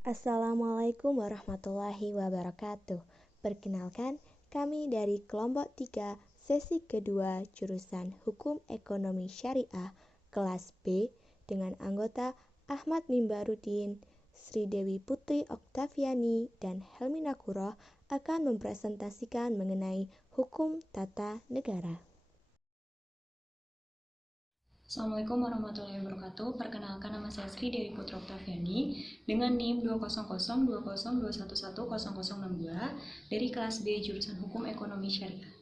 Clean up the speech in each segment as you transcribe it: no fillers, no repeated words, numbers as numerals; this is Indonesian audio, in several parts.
Assalamualaikum warahmatullahi wabarakatuh. Perkenalkan, kami dari kelompok 3 sesi kedua jurusan Hukum Ekonomi Syariah kelas B dengan anggota Ahmad Mimbaruddin, Sri Dewi Putri Oktaviani, dan Helmina Kuroh akan mempresentasikan mengenai hukum tata negara. Assalamualaikum warahmatullahi wabarakatuh. Perkenalkan, nama saya Sri Dewi Putri Oktaviani dengan NIM 2002021110062 dari kelas B jurusan Hukum Ekonomi Syariah.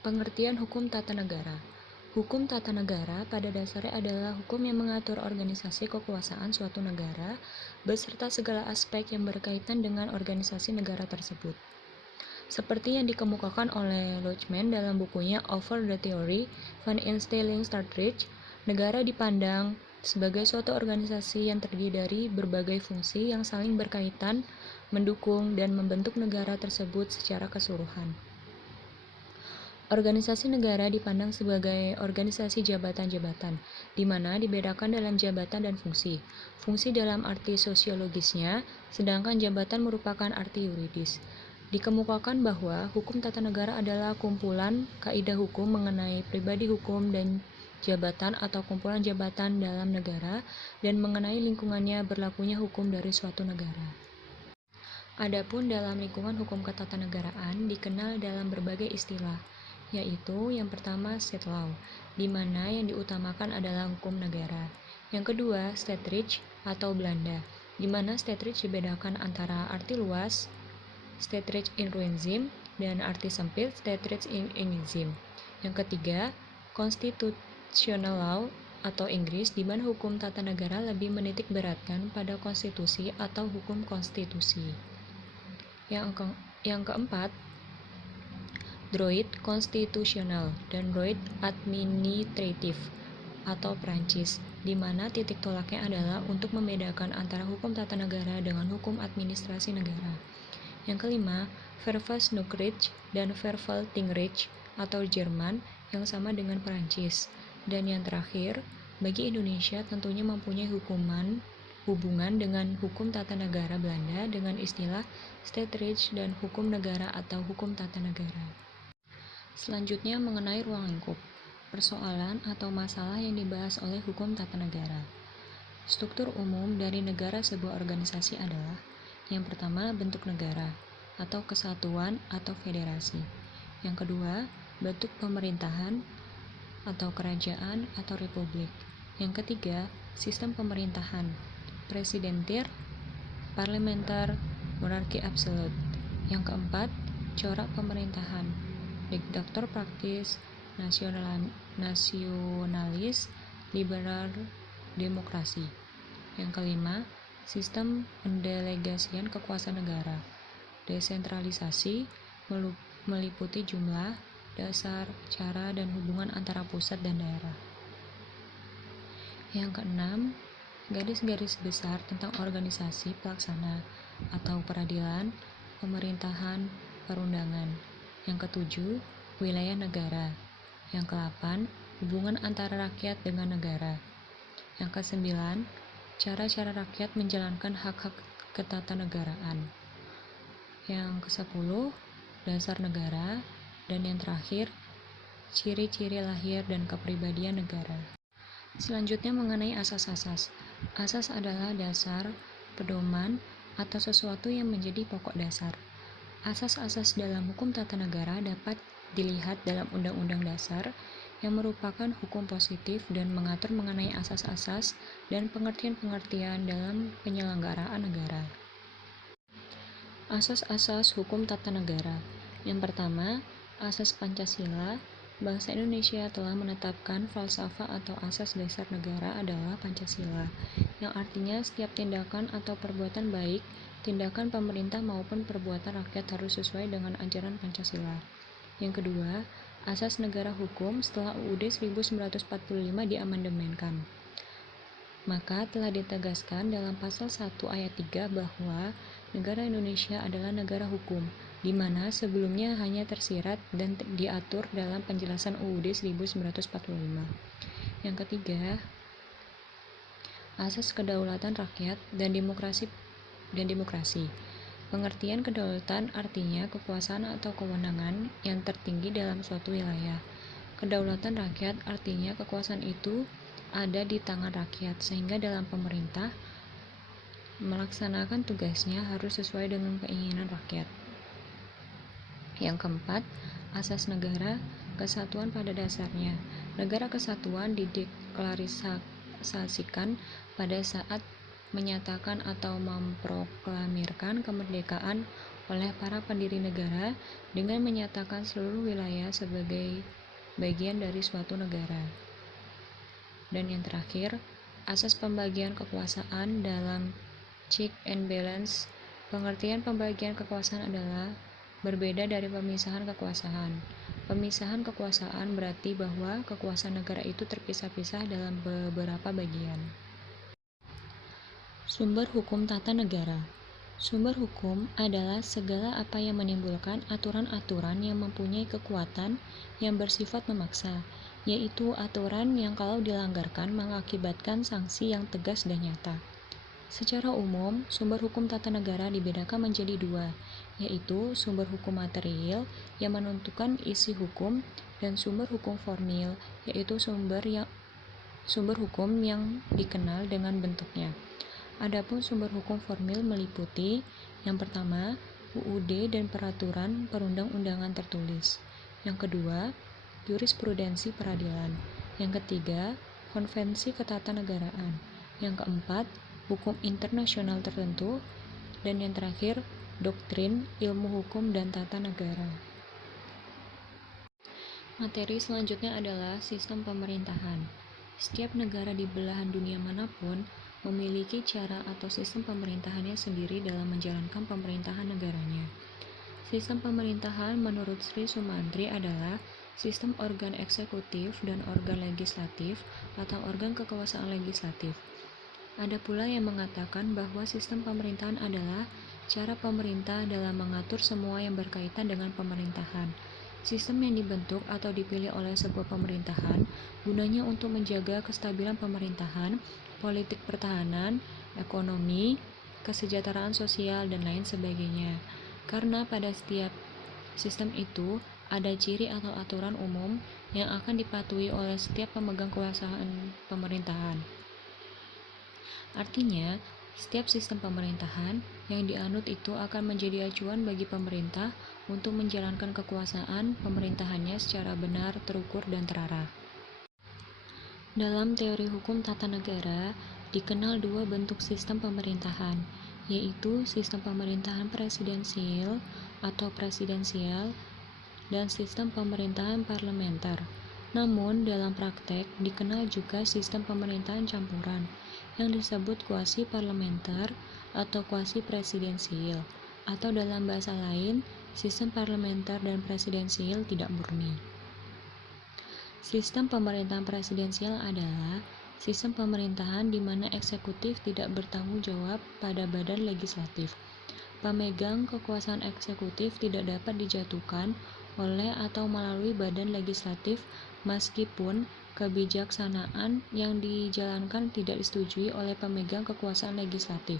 Pengertian hukum tata negara. Hukum tata negara pada dasarnya adalah hukum yang mengatur organisasi kekuasaan suatu negara beserta segala aspek yang berkaitan dengan organisasi negara tersebut. Seperti yang dikemukakan oleh Luhmann dalam bukunya Over the Theory van Instelling Staatsrecht, negara dipandang sebagai suatu organisasi yang terdiri dari berbagai fungsi yang saling berkaitan, mendukung, dan membentuk negara tersebut secara keseluruhan. Organisasi negara dipandang sebagai organisasi jabatan-jabatan, di mana dibedakan dalam jabatan dan fungsi. Fungsi dalam arti sosiologisnya, sedangkan jabatan merupakan arti yuridis. Dikemukakan bahwa hukum tata negara adalah kumpulan kaidah hukum mengenai pribadi hukum dan jabatan atau kumpulan jabatan dalam negara dan mengenai lingkungannya berlakunya hukum dari suatu negara. Adapun dalam lingkungan hukum ketatanegaraan dikenal dalam berbagai istilah, yaitu yang pertama state law, di mana yang diutamakan adalah hukum negara. Yang kedua, Staatsrecht atau Belanda, di mana Staatsrecht dibedakan antara arti luas, Staatsrecht in Ruimzim, dan arti sempit, Staatsrecht in Engzim. Yang ketiga, Constitutional law atau Inggris, di mana hukum tata negara lebih menitik beratkan pada konstitusi atau hukum konstitusi. Yang keempat, droit konstitusional dan droit administratif atau Prancis, di mana titik tolaknya adalah untuk membedakan antara hukum tata negara dengan hukum administrasi negara. Yang kelima, Verfassungsrecht dan Verwaltungsrecht atau Jerman yang sama dengan Prancis. Dan yang terakhir, bagi Indonesia tentunya mempunyai hubungan dengan hukum tata negara Belanda dengan istilah Staatsrecht dan hukum negara atau hukum tata negara. Selanjutnya mengenai ruang lingkup, persoalan atau masalah yang dibahas oleh hukum tata negara. Struktur umum dari negara sebuah organisasi adalah yang pertama bentuk negara atau kesatuan atau federasi. Yang kedua, bentuk pemerintahan atau kerajaan atau republik. Yang ketiga, sistem pemerintahan, presidentir, parlementer, monarki absolut. Yang keempat, corak pemerintahan, diktator praktis, nasionalis, liberal, demokrasi. Yang kelima, sistem pendelegasian kekuasaan negara, desentralisasi, meliputi jumlah, dasar, cara, dan hubungan antara pusat dan daerah. Yang keenam, garis-garis besar tentang organisasi pelaksana atau peradilan, pemerintahan, perundangan. Yang ketujuh, wilayah negara. Yang keelapan, hubungan antara rakyat dengan negara. Yang kesembilan, cara-cara rakyat menjalankan hak-hak ketatanegaraan. Yang kesepuluh, dasar negara. Dan yang terakhir, ciri-ciri lahir dan kepribadian negara. Selanjutnya mengenai asas-asas. Asas adalah dasar, pedoman, atau sesuatu yang menjadi pokok dasar. Asas-asas dalam hukum tata negara dapat dilihat dalam Undang-Undang Dasar yang merupakan hukum positif dan mengatur mengenai asas-asas dan pengertian-pengertian dalam penyelenggaraan negara. Asas-asas hukum tata negara. Yang pertama, asas Pancasila. Bangsa Indonesia telah menetapkan falsafah atau asas dasar negara adalah Pancasila, yang artinya setiap tindakan atau perbuatan baik, tindakan pemerintah maupun perbuatan rakyat harus sesuai dengan ajaran Pancasila. Yang kedua, asas negara hukum setelah UUD 1945 diamandemenkan. Maka telah ditegaskan dalam pasal 1 ayat 3 bahwa negara Indonesia adalah negara hukum, di mana sebelumnya hanya tersirat dan diatur dalam penjelasan UUD 1945. Yang ketiga, asas kedaulatan rakyat dan demokrasi. Pengertian kedaulatan artinya kekuasaan atau kewenangan yang tertinggi dalam suatu wilayah. Kedaulatan rakyat artinya kekuasaan itu ada di tangan rakyat, sehingga dalam pemerintah melaksanakan tugasnya harus sesuai dengan keinginan rakyat. Yang keempat, asas negara kesatuan pada dasarnya. Negara kesatuan dideklarisasikan pada saat menyatakan atau memproklamirkan kemerdekaan oleh para pendiri negara dengan menyatakan seluruh wilayah sebagai bagian dari suatu negara. Dan yang terakhir, asas pembagian kekuasaan dalam check and balance. Pengertian pembagian kekuasaan adalah berbeda dari pemisahan kekuasaan. Pemisahan kekuasaan berarti bahwa kekuasaan negara itu terpisah-pisah dalam beberapa bagian. Sumber hukum tata negara. Sumber hukum adalah segala apa yang menimbulkan aturan-aturan yang mempunyai kekuatan yang bersifat memaksa, yaitu aturan yang kalau dilanggarkan mengakibatkan sanksi yang tegas dan nyata. Secara umum, sumber hukum tata negara dibedakan menjadi dua, yaitu sumber hukum material yang menentukan isi hukum dan sumber hukum formil, yaitu sumber hukum yang dikenal dengan bentuknya. Adapun sumber hukum formil meliputi yang pertama, UUD dan peraturan perundang-undangan tertulis. Yang kedua, jurisprudensi peradilan. Yang ketiga, konvensi ketatanegaraan. Yang keempat, hukum internasional tertentu. Dan yang terakhir, doktrin, ilmu hukum dan tata negara. Materi selanjutnya adalah sistem pemerintahan. Setiap negara di belahan dunia manapun memiliki cara atau sistem pemerintahannya sendiri dalam menjalankan pemerintahan negaranya. Sistem pemerintahan menurut Sri Sumantri adalah sistem organ eksekutif dan organ legislatif atau organ kekuasaan legislatif. Ada pula yang mengatakan bahwa sistem pemerintahan adalah cara pemerintah dalam mengatur semua yang berkaitan dengan pemerintahan. Sistem yang dibentuk atau dipilih oleh sebuah pemerintahan gunanya untuk menjaga kestabilan pemerintahan, politik pertahanan, ekonomi, kesejahteraan sosial, dan lain sebagainya. Karena pada setiap sistem itu ada ciri atau aturan umum yang akan dipatuhi oleh setiap pemegang kekuasaan pemerintahan. Artinya, setiap sistem pemerintahan yang dianut itu akan menjadi acuan bagi pemerintah untuk menjalankan kekuasaan pemerintahannya secara benar, terukur, dan terarah. Dalam teori hukum tata negara, dikenal dua bentuk sistem pemerintahan, yaitu sistem pemerintahan presidensial atau presidensial dan sistem pemerintahan parlementer. Namun, dalam praktek, dikenal juga sistem pemerintahan campuran, yang disebut kuasi parlementer atau kuasi presidensial, atau dalam bahasa lain, sistem parlementer dan presidensial tidak murni. Sistem pemerintahan presidensial adalah sistem pemerintahan di mana eksekutif tidak bertanggung jawab pada badan legislatif. Pemegang kekuasaan eksekutif tidak dapat dijatuhkan oleh atau melalui badan legislatif meskipun kebijaksanaan yang dijalankan tidak disetujui oleh pemegang kekuasaan legislatif.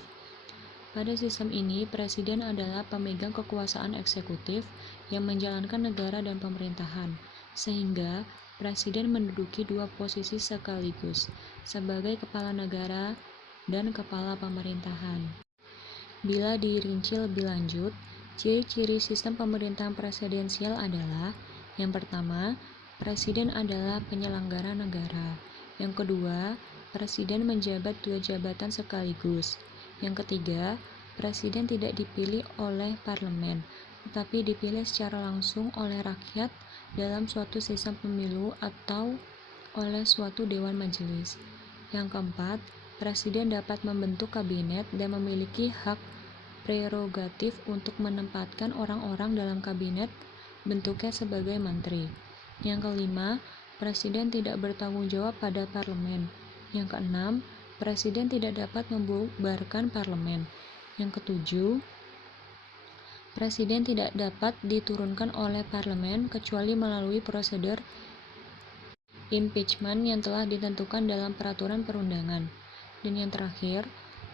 Pada sistem ini, presiden adalah pemegang kekuasaan eksekutif yang menjalankan negara dan pemerintahan, sehingga presiden menduduki dua posisi sekaligus, sebagai kepala negara dan kepala pemerintahan. Bila dirinci lebih lanjut, ciri-ciri sistem pemerintahan presidensial adalah: yang pertama, presiden adalah penyelenggara negara. Yang kedua, presiden menjabat dua jabatan sekaligus. Yang ketiga, presiden tidak dipilih oleh parlemen, tetapi dipilih secara langsung oleh rakyat dalam suatu sistem pemilu atau oleh suatu dewan majelis. Yang keempat, presiden dapat membentuk kabinet dan memiliki hak prerogatif untuk menempatkan orang-orang dalam kabinet bentuknya sebagai menteri. Yang kelima, presiden tidak bertanggung jawab pada parlemen. Yang keenam, Presiden tidak dapat membubarkan parlemen. Yang ketujuh, Presiden tidak dapat diturunkan oleh parlemen kecuali melalui prosedur impeachment yang telah ditentukan dalam peraturan perundangan. Dan yang terakhir,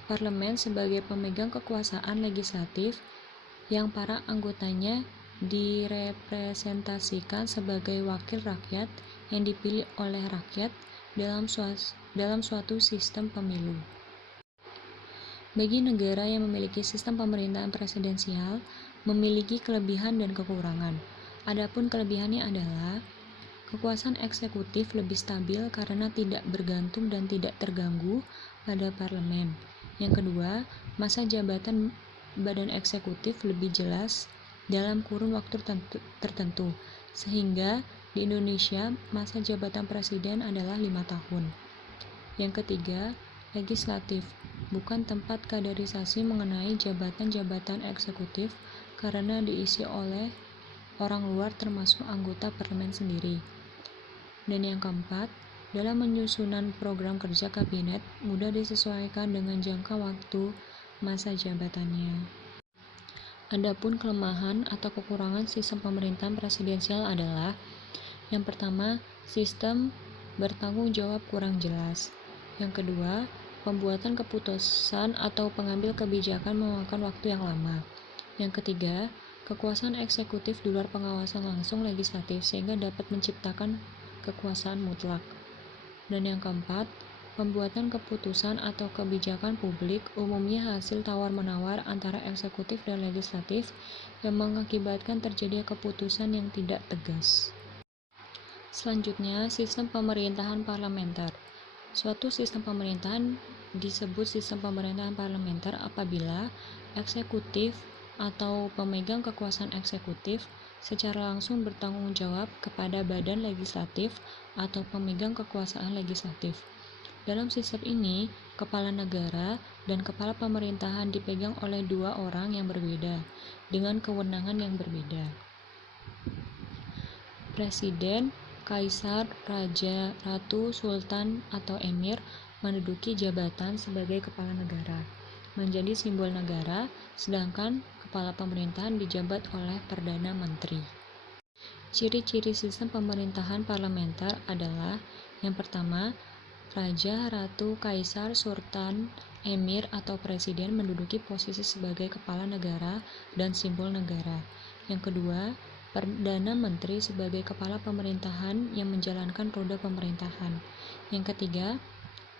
parlemen sebagai pemegang kekuasaan legislatif yang para anggotanya direpresentasikan sebagai wakil rakyat yang dipilih oleh rakyat dalam suatu sistem pemilu. Bagi negara yang memiliki sistem pemerintahan presidensial, memiliki kelebihan dan kekurangan. Adapun kelebihannya adalah kekuasaan eksekutif lebih stabil karena tidak bergantung dan tidak terganggu pada parlemen. Yang kedua, masa jabatan badan eksekutif lebih jelas dalam kurun waktu tertentu, sehingga di Indonesia masa jabatan presiden adalah 5 tahun. Yang ketiga, legislatif, bukan tempat kaderisasi mengenai jabatan-jabatan eksekutif karena diisi oleh orang luar termasuk anggota parlemen sendiri. Dan yang keempat, dalam menyusunan program kerja kabinet mudah disesuaikan dengan jangka waktu masa jabatannya. Adapun kelemahan atau kekurangan sistem pemerintahan presidensial adalah yang pertama, sistem bertanggung jawab kurang jelas. Yang kedua, pembuatan keputusan atau pengambil kebijakan memakan waktu yang lama. Yang ketiga, kekuasaan eksekutif di luar pengawasan langsung legislatif sehingga dapat menciptakan kekuasaan mutlak. Dan yang keempat, pembuatan keputusan atau kebijakan publik umumnya hasil tawar-menawar antara eksekutif dan legislatif yang mengakibatkan terjadinya keputusan yang tidak tegas. Selanjutnya, sistem pemerintahan parlementer. Suatu sistem pemerintahan disebut sistem pemerintahan parlementer apabila eksekutif atau pemegang kekuasaan eksekutif secara langsung bertanggung jawab kepada badan legislatif atau pemegang kekuasaan legislatif. Dalam sistem ini, kepala negara dan kepala pemerintahan dipegang oleh dua orang yang berbeda, dengan kewenangan yang berbeda. Presiden, kaisar, raja, ratu, sultan, atau emir menduduki jabatan sebagai kepala negara, menjadi simbol negara, sedangkan kepala pemerintahan dijabat oleh Perdana Menteri. Ciri-ciri sistem pemerintahan parlementer adalah yang pertama, raja, ratu, kaisar, sultan, emir, atau presiden menduduki posisi sebagai kepala negara dan simbol negara. Yang kedua, Perdana Menteri sebagai kepala pemerintahan yang menjalankan roda pemerintahan. Yang ketiga,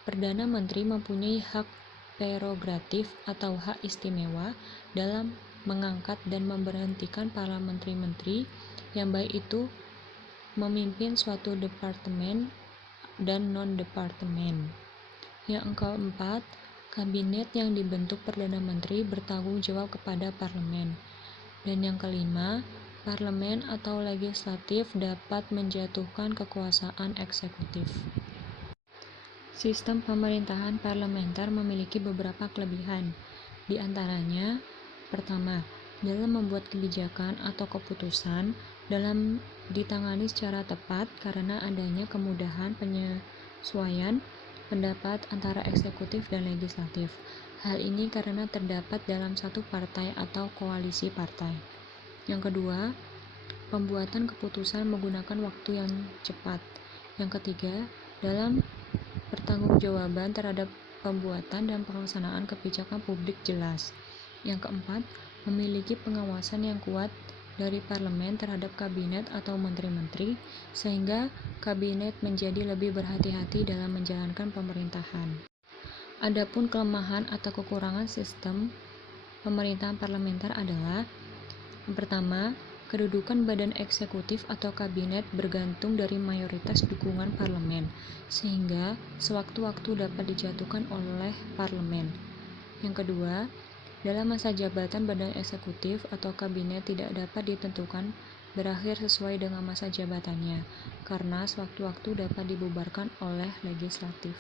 Perdana Menteri mempunyai hak prerogatif atau hak istimewa dalam mengangkat dan memberhentikan para menteri-menteri yang baik itu memimpin suatu departemen dan non-departemen. Yang keempat, kabinet yang dibentuk Perdana Menteri bertanggung jawab kepada parlemen. Dan yang kelima, parlemen atau legislatif dapat menjatuhkan kekuasaan eksekutif. Sistem pemerintahan parlementer memiliki beberapa kelebihan. Di antaranya, pertama, dalam membuat kebijakan atau keputusan dalam ditangani secara tepat karena adanya kemudahan penyesuaian pendapat antara eksekutif dan legislatif. Hal ini karena terdapat dalam satu partai atau koalisi partai. Yang kedua, pembuatan keputusan menggunakan waktu yang cepat. Yang ketiga, dalam pertanggungjawaban terhadap pembuatan dan pelaksanaan kebijakan publik jelas. Yang keempat, memiliki pengawasan yang kuat dari parlemen terhadap kabinet atau menteri-menteri, sehingga kabinet menjadi lebih berhati-hati dalam menjalankan pemerintahan. Adapun kelemahan atau kekurangan sistem pemerintahan parlementer adalah yang pertama, kedudukan badan eksekutif atau kabinet bergantung dari mayoritas dukungan parlemen, sehingga sewaktu-waktu dapat dijatuhkan oleh parlemen. Yang kedua, dalam masa jabatan badan eksekutif atau kabinet tidak dapat ditentukan berakhir sesuai dengan masa jabatannya, karena sewaktu-waktu dapat dibubarkan oleh legislatif.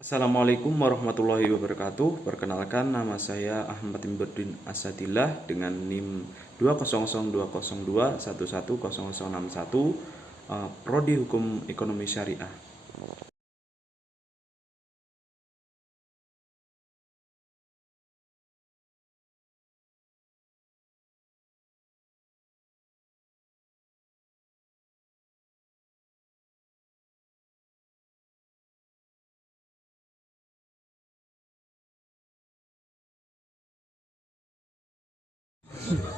Assalamualaikum warahmatullahi wabarakatuh. Perkenalkan, nama saya Ahmad Imbuddin Asadillah dengan NIM 20020211061, Prodi Hukum Ekonomi Syariah.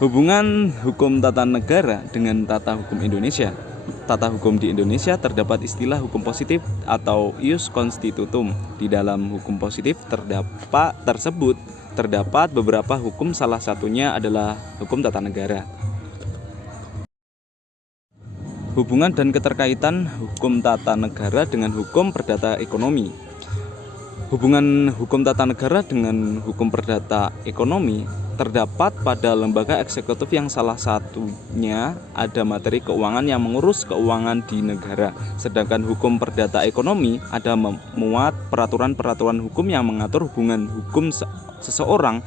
Hubungan hukum tata negara dengan tata hukum Indonesia. Tata hukum di Indonesia terdapat istilah hukum positif atau ius constitutum. Di dalam hukum positif terdapat beberapa hukum, salah satunya adalah hukum tata negara. Hubungan dan keterkaitan hukum tata negara dengan hukum perdata ekonomi. Hubungan hukum tata negara dengan hukum perdata ekonomi terdapat pada lembaga eksekutif yang salah satunya ada materi keuangan yang mengurus keuangan di negara. Sedangkan hukum perdata ekonomi ada memuat peraturan-peraturan hukum yang mengatur hubungan hukum seseorang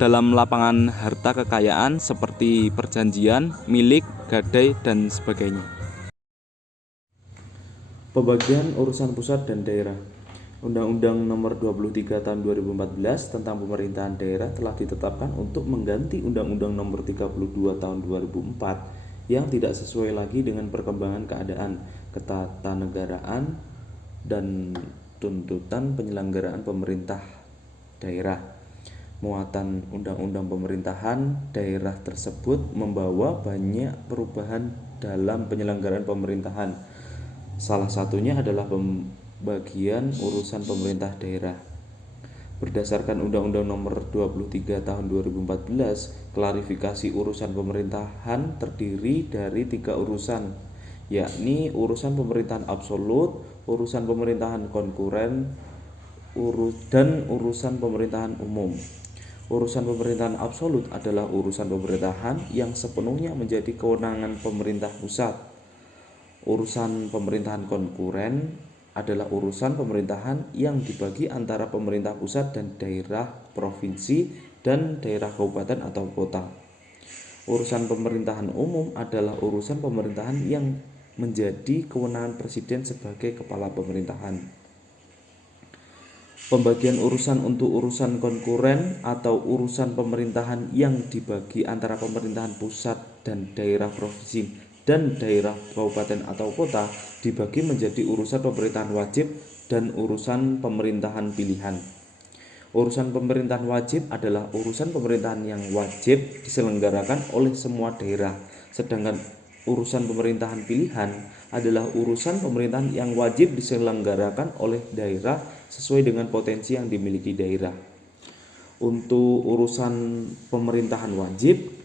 dalam lapangan harta kekayaan seperti perjanjian, milik, gadai, dan sebagainya. Pembagian urusan pusat dan daerah. Undang-Undang Nomor 23 Tahun 2014 tentang Pemerintahan Daerah telah ditetapkan untuk mengganti Undang-Undang Nomor 32 Tahun 2004 yang tidak sesuai lagi dengan perkembangan keadaan ketatanegaraan dan tuntutan penyelenggaraan pemerintah daerah. Muatan Undang-Undang Pemerintahan Daerah tersebut membawa banyak perubahan dalam penyelenggaraan pemerintahan. Salah satunya adalah bagian urusan pemerintah daerah. Berdasarkan Undang-Undang Nomor 23 Tahun 2014, klarifikasi urusan pemerintahan terdiri dari 3 urusan, yakni urusan pemerintahan absolut, urusan pemerintahan konkuren, dan urusan pemerintahan umum. Urusan pemerintahan absolut adalah urusan pemerintahan yang sepenuhnya menjadi kewenangan pemerintah pusat. Urusan pemerintahan konkuren adalah urusan pemerintahan yang dibagi antara pemerintah pusat dan daerah provinsi dan daerah kabupaten atau kota. Urusan pemerintahan umum adalah urusan pemerintahan yang menjadi kewenangan presiden sebagai kepala pemerintahan. Pembagian urusan untuk urusan konkuren atau urusan pemerintahan yang dibagi antara pemerintahan pusat dan daerah provinsi dan daerah kabupaten atau kota dibagi menjadi urusan pemerintahan wajib dan urusan pemerintahan pilihan. Urusan pemerintahan wajib adalah urusan pemerintahan yang wajib diselenggarakan oleh semua daerah, sedangkan urusan pemerintahan pilihan adalah urusan pemerintahan yang wajib diselenggarakan oleh daerah sesuai dengan potensi yang dimiliki daerah. Untuk urusan pemerintahan wajib,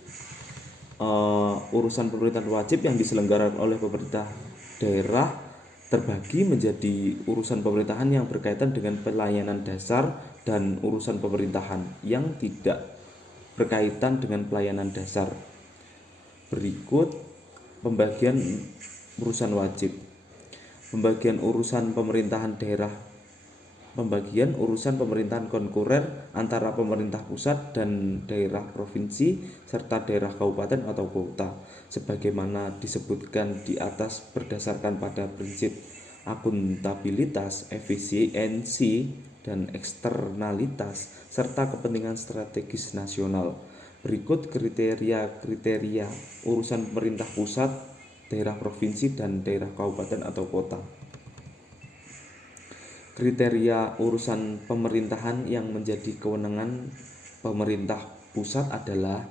urusan pemerintahan wajib yang diselenggarakan oleh pemerintah daerah terbagi menjadi urusan pemerintahan yang berkaitan dengan pelayanan dasar dan urusan pemerintahan yang tidak berkaitan dengan pelayanan dasar. Berikut pembagian urusan wajib. Pembagian urusan pemerintahan daerah. Pembagian urusan pemerintahan konkurer antara pemerintah pusat dan daerah provinsi serta daerah kabupaten atau kota sebagaimana disebutkan di atas berdasarkan pada prinsip akuntabilitas, efisiensi, dan eksternalitas serta kepentingan strategis nasional. Berikut kriteria-kriteria urusan pemerintah pusat, daerah provinsi, dan daerah kabupaten atau kota. Kriteria urusan pemerintahan yang menjadi kewenangan pemerintah pusat adalah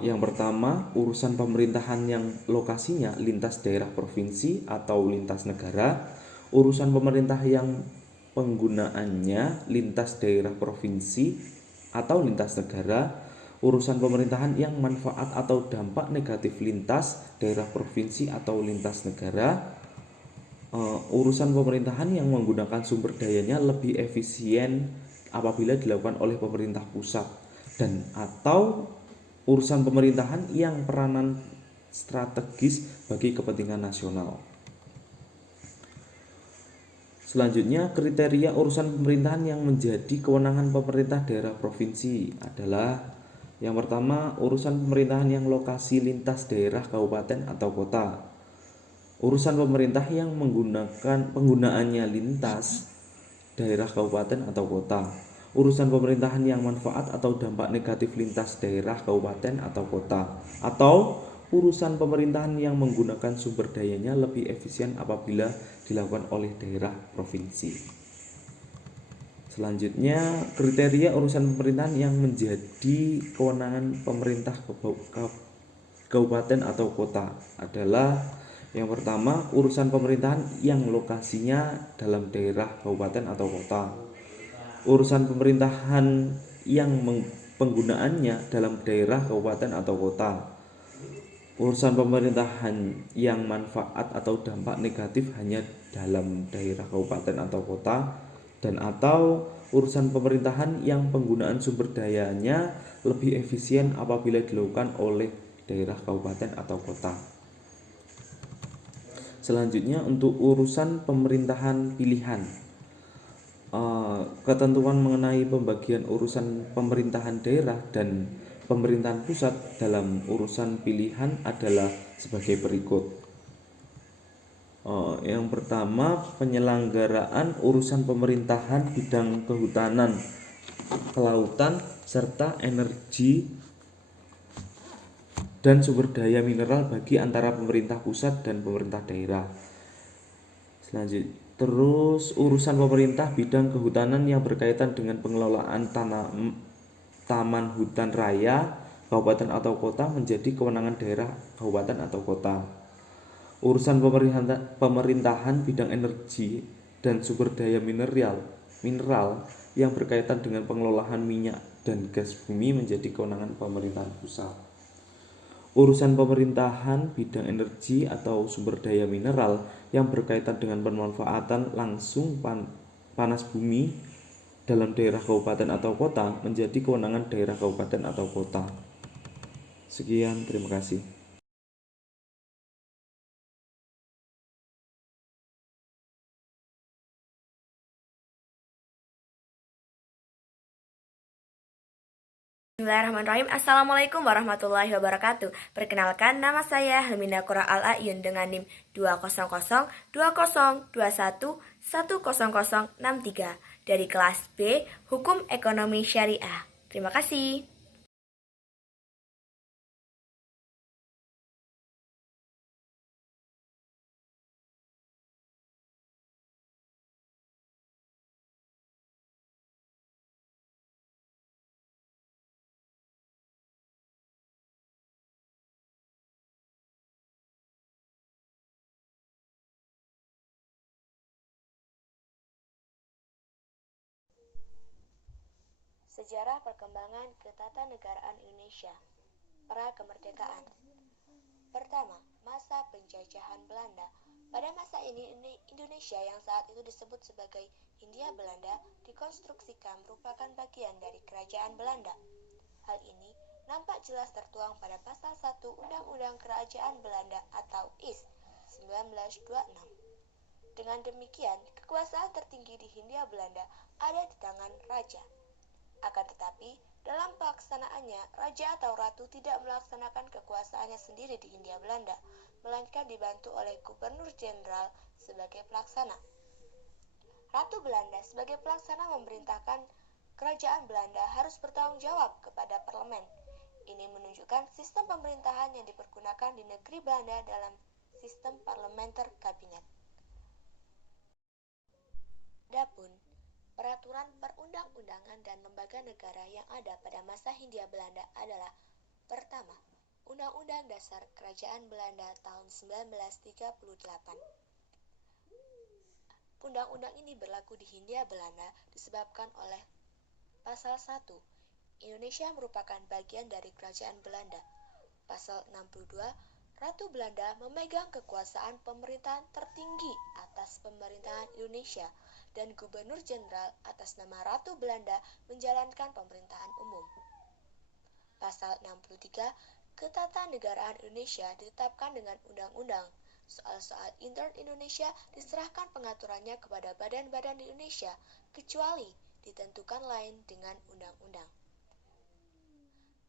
yang pertama, urusan pemerintahan yang lokasinya lintas daerah provinsi atau lintas negara. Urusan pemerintah yang penggunaannya lintas daerah provinsi atau lintas negara. Urusan pemerintahan yang manfaat atau dampak negatif lintas daerah provinsi atau lintas negara. Urusan pemerintahan yang menggunakan sumber dayanya lebih efisien apabila dilakukan oleh pemerintah pusat, dan atau urusan pemerintahan yang peranan strategis bagi kepentingan nasional. Selanjutnya, kriteria urusan pemerintahan yang menjadi kewenangan pemerintah daerah provinsi adalah yang pertama, urusan pemerintahan yang lokasi lintas daerah kabupaten atau kota. Urusan pemerintah yang penggunaannya lintas daerah kabupaten atau kota. Urusan pemerintahan yang manfaat atau dampak negatif lintas daerah kabupaten atau kota. Atau urusan pemerintahan yang menggunakan sumber dayanya lebih efisien apabila dilakukan oleh daerah provinsi. Selanjutnya, kriteria urusan pemerintahan yang menjadi kewenangan pemerintah kabupaten atau kota adalah yang pertama, urusan pemerintahan yang lokasinya dalam daerah kabupaten atau kota. Urusan pemerintahan yang penggunaannya dalam daerah kabupaten atau kota. Urusan pemerintahan yang manfaat atau dampak negatif hanya dalam daerah kabupaten atau kota, dan atau urusan pemerintahan yang penggunaan sumber dayanya lebih efisien apabila dilakukan oleh daerah kabupaten atau kota. Selanjutnya, untuk urusan pemerintahan pilihan, ketentuan mengenai pembagian urusan pemerintahan daerah dan pemerintahan pusat dalam urusan pilihan adalah sebagai berikut. Yang pertama, penyelenggaraan urusan pemerintahan bidang kehutanan, kelautan, serta energi dan sumber daya mineral bagi antara pemerintah pusat dan pemerintah daerah. Selanjutnya, terus urusan pemerintah bidang kehutanan yang berkaitan dengan pengelolaan taman hutan raya kabupaten atau kota menjadi kewenangan daerah kabupaten atau kota. Urusan pemerintahan bidang energi dan sumber daya mineral yang berkaitan dengan pengelolaan minyak dan gas bumi menjadi kewenangan pemerintahan pusat. Urusan pemerintahan bidang energi atau sumber daya mineral yang berkaitan dengan pemanfaatan langsung panas bumi dalam daerah kabupaten atau kota menjadi kewenangan daerah kabupaten atau kota. Sekian, terima kasih. Bismillahirrahmanirrahim. Assalamualaikum warahmatullahi wabarakatuh. Perkenalkan, nama saya Helminda Qura Al-Ayun dengan NIM 2002021100063 dari kelas B Hukum Ekonomi Syariah. Terima kasih. Sejarah perkembangan ketatanegaraan Indonesia. Pra kemerdekaan. Pertama, masa penjajahan Belanda. Pada masa ini, Indonesia yang saat itu disebut sebagai Hindia Belanda dikonstruksikan merupakan bagian dari kerajaan Belanda. Hal ini nampak jelas tertuang pada pasal 1 Undang-Undang Kerajaan Belanda atau IS 1926. Dengan demikian, kekuasaan tertinggi di Hindia Belanda ada di tangan raja. Akan tetapi, dalam pelaksanaannya, raja atau ratu tidak melaksanakan kekuasaannya sendiri di Hindia Belanda, melainkan dibantu oleh gubernur jenderal sebagai pelaksana. Ratu Belanda sebagai pelaksana memerintahkan kerajaan Belanda harus bertanggung jawab kepada parlemen. Ini menunjukkan sistem pemerintahan yang dipergunakan di negeri Belanda dalam sistem parlementer kabinet. Adapun peraturan perundang-undangan dan lembaga negara yang ada pada masa Hindia Belanda adalah: pertama, Undang-Undang Dasar Kerajaan Belanda tahun 1938. Undang-undang ini berlaku di Hindia Belanda disebabkan oleh Pasal 1. Indonesia merupakan bagian dari Kerajaan Belanda. Pasal 62. Ratu Belanda memegang kekuasaan pemerintahan tertinggi atas pemerintahan Indonesia, dan Gubernur Jenderal atas nama Ratu Belanda menjalankan pemerintahan umum. Pasal 63. Ketatanegaraan Indonesia ditetapkan dengan undang-undang. Soal-soal intern Indonesia diserahkan pengaturannya kepada badan-badan di Indonesia, kecuali ditentukan lain dengan undang-undang.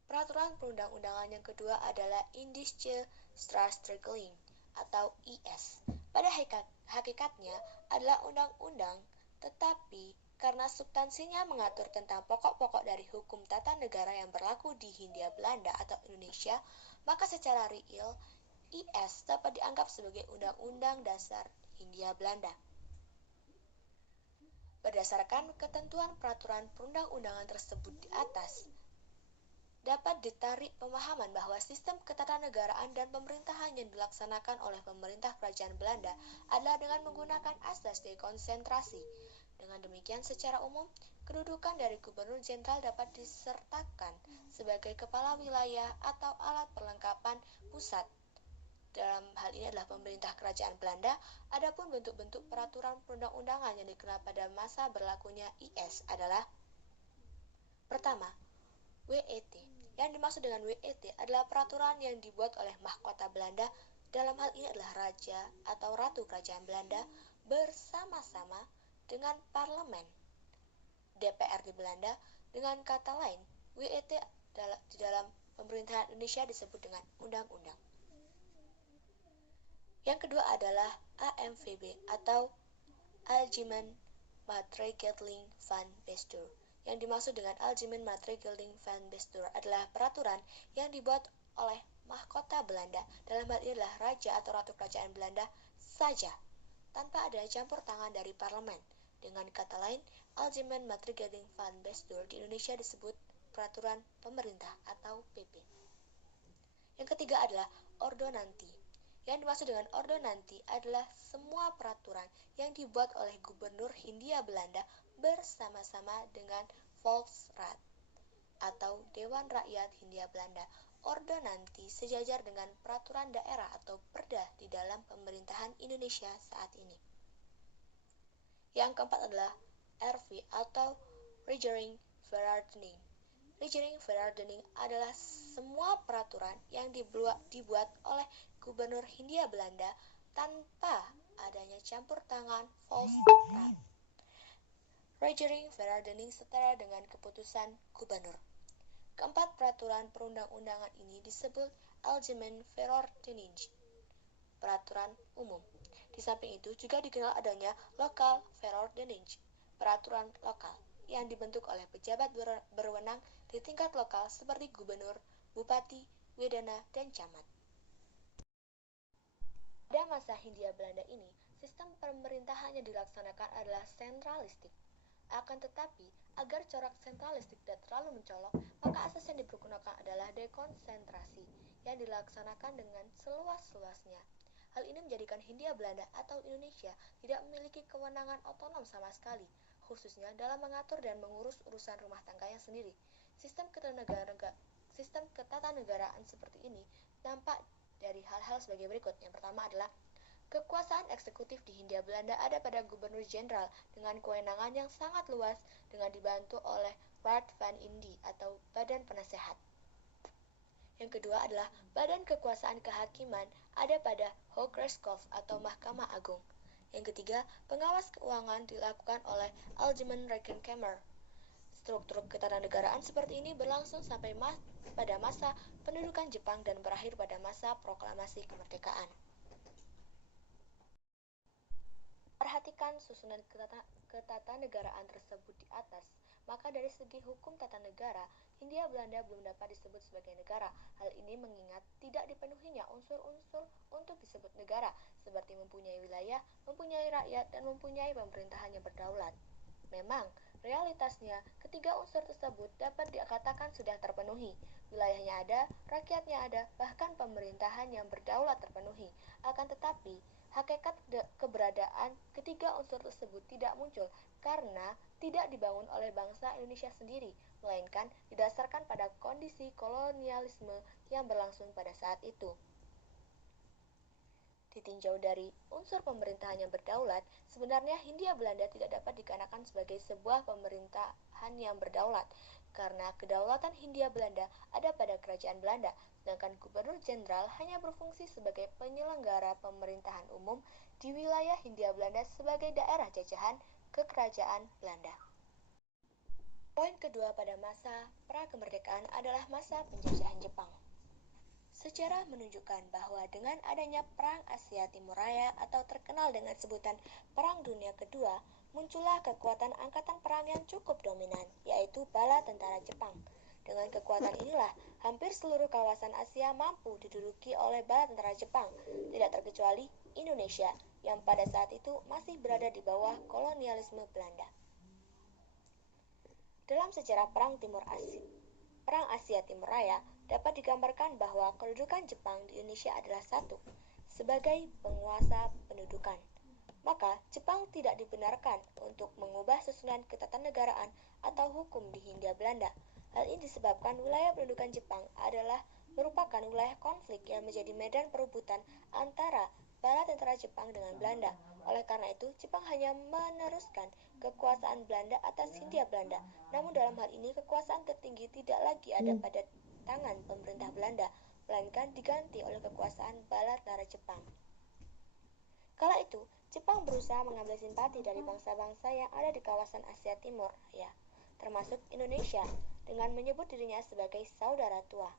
Peraturan perundang-undangan yang kedua adalah Indische Strafregelung atau IS. Pada hakikatnya adalah undang-undang, tetapi karena substansinya mengatur tentang pokok-pokok dari hukum tata negara yang berlaku di Hindia Belanda atau Indonesia, maka secara real, IS dapat dianggap sebagai Undang-Undang Dasar Hindia Belanda. Berdasarkan ketentuan peraturan perundang-undangan tersebut di atas, dapat ditarik pemahaman bahwa sistem ketatanegaraan dan pemerintahan yang dilaksanakan oleh pemerintah kerajaan Belanda adalah dengan menggunakan asas dekonsentrasi. Dengan demikian, secara umum, kedudukan dari gubernur jenderal dapat disertakan sebagai kepala wilayah atau alat perlengkapan pusat. Dalam hal ini adalah pemerintah kerajaan Belanda. Adapun bentuk-bentuk peraturan perundang-undangan yang dikenal pada masa berlakunya IS adalah: pertama, WET. Yang dimaksud dengan WET adalah peraturan yang dibuat oleh mahkota Belanda, dalam hal ini adalah Raja atau Ratu Kerajaan Belanda, bersama-sama dengan Parlemen DPR di Belanda. Dengan kata lain, WET di dalam pemerintahan Indonesia disebut dengan undang-undang. Yang kedua adalah AMVB atau Algemeen Maatregelen van Bestuur. Yang dimaksud dengan Algemeen Maatregelen van Bestuur adalah peraturan yang dibuat oleh mahkota Belanda, dalam hal ini adalah Raja atau Ratu Kerajaan Belanda saja, tanpa ada campur tangan dari parlemen. Dengan kata lain, Algemeen Maatregelen van Bestuur di Indonesia disebut peraturan pemerintah atau PP. Yang ketiga adalah ordonansi. Yang dimaksud dengan ordonansi adalah semua peraturan yang dibuat oleh Gubernur Hindia Belanda bersama-sama dengan Volksraad atau Dewan Rakyat Hindia Belanda. Ordonansi sejajar dengan peraturan daerah atau perda di dalam pemerintahan Indonesia saat ini. Yang keempat adalah RV atau Regeringsverordening. Regeringsverordening adalah semua peraturan yang dibuat oleh Gubernur Hindia Belanda tanpa adanya campur tangan Volksraad. Regeringsverordening setara dengan keputusan gubernur. Keempat peraturan perundang-undangan ini disebut Algemeen Verordening, peraturan umum. Di samping itu juga dikenal adanya Local Verordening, peraturan lokal, yang dibentuk oleh pejabat berwenang di tingkat lokal seperti gubernur, bupati, wedana, dan camat. Pada masa Hindia Belanda ini, sistem pemerintahan yang dilaksanakan adalah sentralistik. Akan tetapi, agar corak sentralistik tidak terlalu mencolok, maka asas yang dipergunakan adalah dekonsentrasi, yang dilaksanakan dengan seluas-luasnya. Hal ini menjadikan Hindia Belanda atau Indonesia tidak memiliki kewenangan otonom sama sekali, khususnya dalam mengatur dan mengurus urusan rumah tangganya sendiri. Sistem ketatanegaraan seperti ini nampak dari hal-hal sebagai berikut. Yang pertama adalah kekuasaan eksekutif di Hindia Belanda ada pada Gubernur Jenderal dengan kewenangan yang sangat luas dengan dibantu oleh Raad van Indië atau Badan Penasehat. Yang kedua adalah badan kekuasaan kehakiman ada pada Hooggerechtshof atau Mahkamah Agung. Yang ketiga, pengawas keuangan dilakukan oleh Algemeen Rekenkamer. Struktur ketatanegaraan seperti ini berlangsung sampai pada masa pendudukan Jepang dan berakhir pada masa proklamasi kemerdekaan. Perhatikan susunan ketatanegaraan tersebut di atas. Maka dari segi hukum tata negara, Hindia Belanda belum dapat disebut sebagai negara. Hal ini mengingat tidak dipenuhinya unsur-unsur untuk disebut negara, seperti mempunyai wilayah, mempunyai rakyat, dan mempunyai pemerintahan yang berdaulat. Memang, realitasnya, ketiga unsur tersebut dapat dikatakan sudah terpenuhi. Wilayahnya ada, rakyatnya ada, bahkan pemerintahan yang berdaulat terpenuhi. Akan tetapi, hakikat keberadaan ketiga unsur tersebut tidak muncul karena tidak dibangun oleh bangsa Indonesia sendiri, melainkan didasarkan pada kondisi kolonialisme yang berlangsung pada saat itu. Ditinjau dari unsur pemerintahan yang berdaulat, sebenarnya Hindia Belanda tidak dapat dikatakan sebagai sebuah pemerintahan yang berdaulat, karena kedaulatan Hindia Belanda ada pada kerajaan Belanda, sedangkan gubernur jenderal hanya berfungsi sebagai penyelenggara pemerintahan umum di wilayah Hindia Belanda sebagai daerah jajahan kekerajaan Belanda. Poin kedua pada masa pra-kemerdekaan adalah masa penjajahan Jepang. Sejarah menunjukkan bahwa dengan adanya Perang Asia Timur Raya atau terkenal dengan sebutan Perang Dunia Kedua, muncullah kekuatan angkatan perang yang cukup dominan, yaitu bala tentara Jepang. Dengan kekuatan inilah, hampir seluruh kawasan Asia mampu diduduki oleh bala tentara Jepang, tidak terkecuali Indonesia, yang pada saat itu masih berada di bawah kolonialisme Belanda. Dalam sejarah Perang Asia Timur Raya, dapat digambarkan bahwa kedudukan Jepang di Indonesia adalah satu, sebagai penguasa pendudukan. Maka, Jepang tidak dibenarkan untuk mengubah susunan ketatanegaraan atau hukum di Hindia Belanda. Hal ini disebabkan wilayah pendudukan Jepang merupakan wilayah konflik yang menjadi medan perebutan antara bala tentara Jepang dengan Belanda. Oleh karena itu, Jepang hanya meneruskan kekuasaan Belanda atas Hindia Belanda. Namun dalam hal ini, kekuasaan tertinggi tidak lagi ada pada tangan pemerintah Belanda, melainkan diganti oleh kekuasaan bala tentara Jepang. Kala itu, Jepang berusaha mengambil simpati dari bangsa-bangsa yang ada di kawasan Asia Timur, termasuk Indonesia, dengan menyebut dirinya sebagai saudara tua.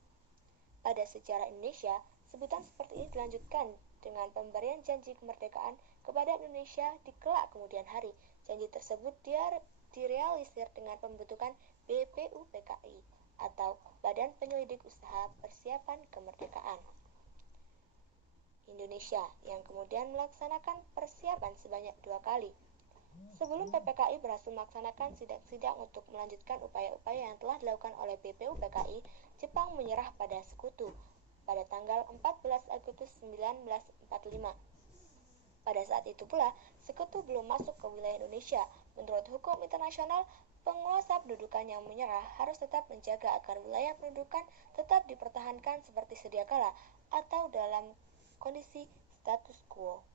Pada sejarah Indonesia, sebutan seperti ini dilanjutkan dengan pemberian janji kemerdekaan kepada Indonesia di kelak kemudian hari. Janji tersebut direalisir dengan pembentukan BPUPKI atau Badan Penyelidik Usaha Persiapan Kemerdekaan Indonesia, yang kemudian melaksanakan persiapan sebanyak 2 kali. Sebelum PPKI berhasil melaksanakan sidak-sidak untuk melanjutkan upaya-upaya yang telah dilakukan oleh BPUPKI, Jepang menyerah pada Sekutu pada tanggal 14 Agustus 1945. Pada saat itu pula, Sekutu belum masuk ke wilayah Indonesia. Menurut hukum internasional, penguasa pendudukan yang menyerah harus tetap menjaga agar wilayah pendudukan tetap dipertahankan seperti sedia kala atau dalam kondisi status quo.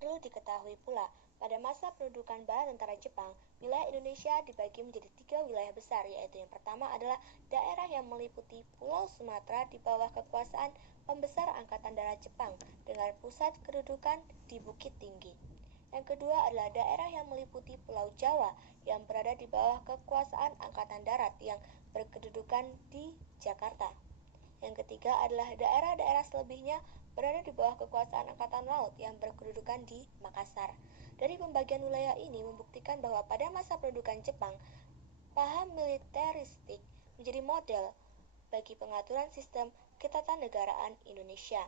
Perlu diketahui pula, pada masa pendudukan bala tentara Jepang, wilayah Indonesia dibagi menjadi 3 wilayah besar, yaitu yang pertama adalah daerah yang meliputi Pulau Sumatera di bawah kekuasaan pembesar Angkatan Darat Jepang dengan pusat kedudukan di Bukit Tinggi. Yang kedua adalah daerah yang meliputi Pulau Jawa yang berada di bawah kekuasaan Angkatan Darat yang berkedudukan di Jakarta. Yang ketiga adalah daerah-daerah selebihnya berada di bawah kekuasaan Angkatan Laut yang berkedudukan di Makassar. Dari pembagian wilayah ini membuktikan bahwa pada masa pendudukan Jepang, paham militeristik menjadi model bagi pengaturan sistem ketatanegaraan Indonesia.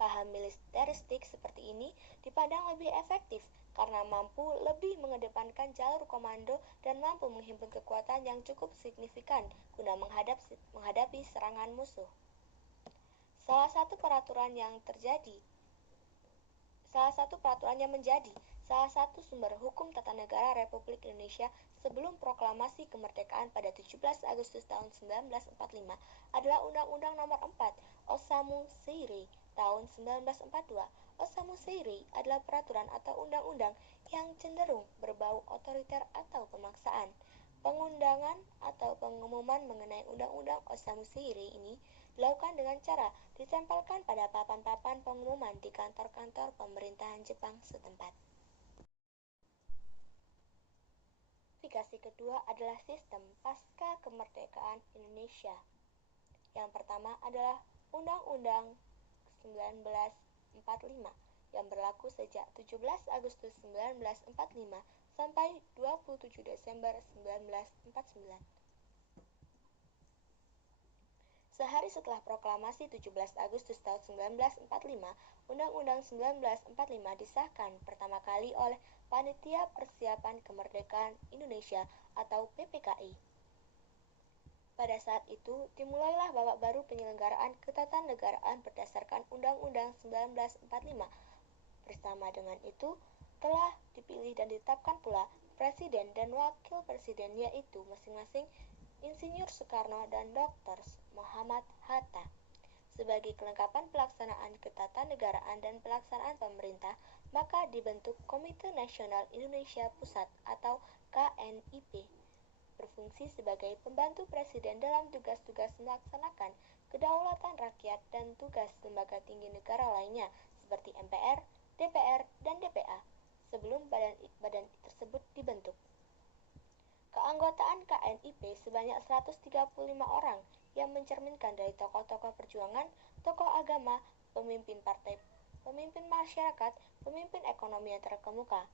Paham militeristik seperti ini dipandang lebih efektif karena mampu lebih mengedepankan jalur komando dan mampu menghimpun kekuatan yang cukup signifikan guna menghadapi serangan musuh. Salah satu peraturan yang menjadi salah satu sumber hukum tata negara Republik Indonesia sebelum proklamasi kemerdekaan pada 17 Agustus tahun 1945 adalah Undang-Undang Nomor 4 Osamu Seirei tahun 1942. Osamu Seirei adalah peraturan atau undang-undang yang cenderung berbau otoriter atau pemaksaan. Pengundangan atau pengumuman mengenai Undang-Undang Osamu Seirei ini dilakukan dengan cara ditempelkan pada papan-papan pengumuman di kantor-kantor pemerintahan Jepang setempat. Aplikasi kedua adalah sistem pasca kemerdekaan Indonesia. Yang pertama adalah Undang-Undang 1945 yang berlaku sejak 17 Agustus 1945 sampai 27 Desember 1949. Sehari setelah proklamasi 17 Agustus tahun 1945, Undang-Undang 1945 disahkan pertama kali oleh Panitia Persiapan Kemerdekaan Indonesia atau PPKI. Pada saat itu, dimulailah babak baru penyelenggaraan ketatanegaraan berdasarkan Undang-Undang 1945. Bersama dengan itu, telah dipilih dan ditetapkan pula Presiden dan Wakil Presiden, yaitu masing-masing Insinyur Soekarno dan Dr. Muhammad Hatta. Sebagai kelengkapan pelaksanaan ketatanegaraan dan pelaksanaan pemerintah, maka dibentuk Komite Nasional Indonesia Pusat atau KNIP, berfungsi sebagai pembantu presiden dalam tugas-tugas melaksanakan kedaulatan rakyat dan tugas lembaga tinggi negara lainnya seperti MPR, DPR, dan DPA sebelum badan tersebut dibentuk. Keanggotaan KNIP sebanyak 135 orang yang mencerminkan dari tokoh-tokoh perjuangan, tokoh agama, pemimpin partai, pemimpin masyarakat, pemimpin ekonomi yang terkemuka.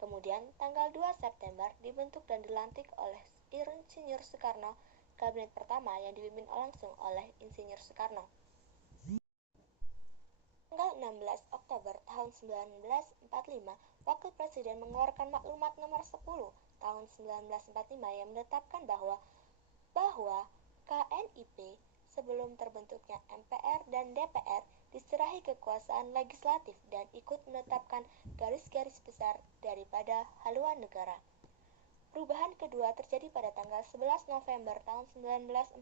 Kemudian, tanggal 2 September dibentuk dan dilantik oleh Insinyur Soekarno, kabinet pertama yang dipimpin langsung oleh Insinyur Soekarno. Tanggal 16 Oktober tahun 1945, Wakil Presiden mengeluarkan maklumat nomor 10 tahun 1945 yang menetapkan bahwa KNIP sebelum terbentuknya MPR dan DPR diserahi kekuasaan legislatif dan ikut menetapkan garis-garis besar daripada haluan negara. Perubahan kedua terjadi pada tanggal 11 November tahun 1945,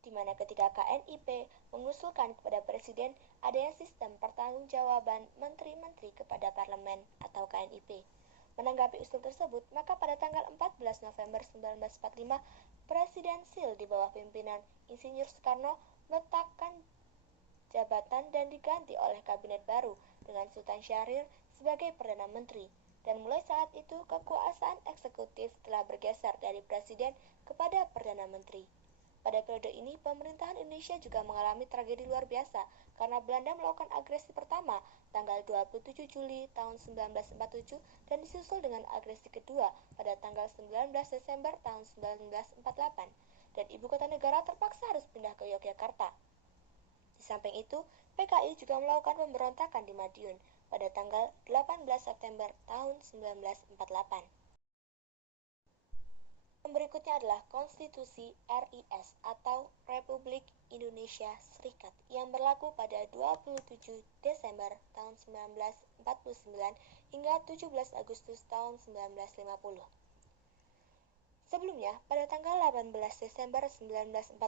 di mana ketika KNIP mengusulkan kepada Presiden adanya sistem pertanggungjawaban menteri-menteri kepada Parlemen atau KNIP. Menanggapi usul tersebut, maka pada tanggal 14 November 1945, Presiden Sil di bawah pimpinan Insinyur Soekarno meletakkan jabatan dan diganti oleh kabinet baru dengan Sultan Syahrir sebagai Perdana Menteri. Dan mulai saat itu, kekuasaan eksekutif telah bergeser dari Presiden kepada Perdana Menteri. Pada periode ini, pemerintahan Indonesia juga mengalami tragedi luar biasa karena Belanda melakukan agresi pertama tanggal 27 Juli tahun 1947 dan disusul dengan agresi kedua pada tanggal 19 Desember tahun 1948, dan ibu kota negara terpaksa harus pindah ke Yogyakarta. Di samping itu, PKI juga melakukan pemberontakan di Madiun pada tanggal 18 September tahun 1948. Yang berikutnya adalah Konstitusi RIS atau Republik Indonesia Serikat yang berlaku pada 27 Desember tahun 1949 hingga 17 Agustus tahun 1950. Sebelumnya, pada tanggal 18 Desember 1948,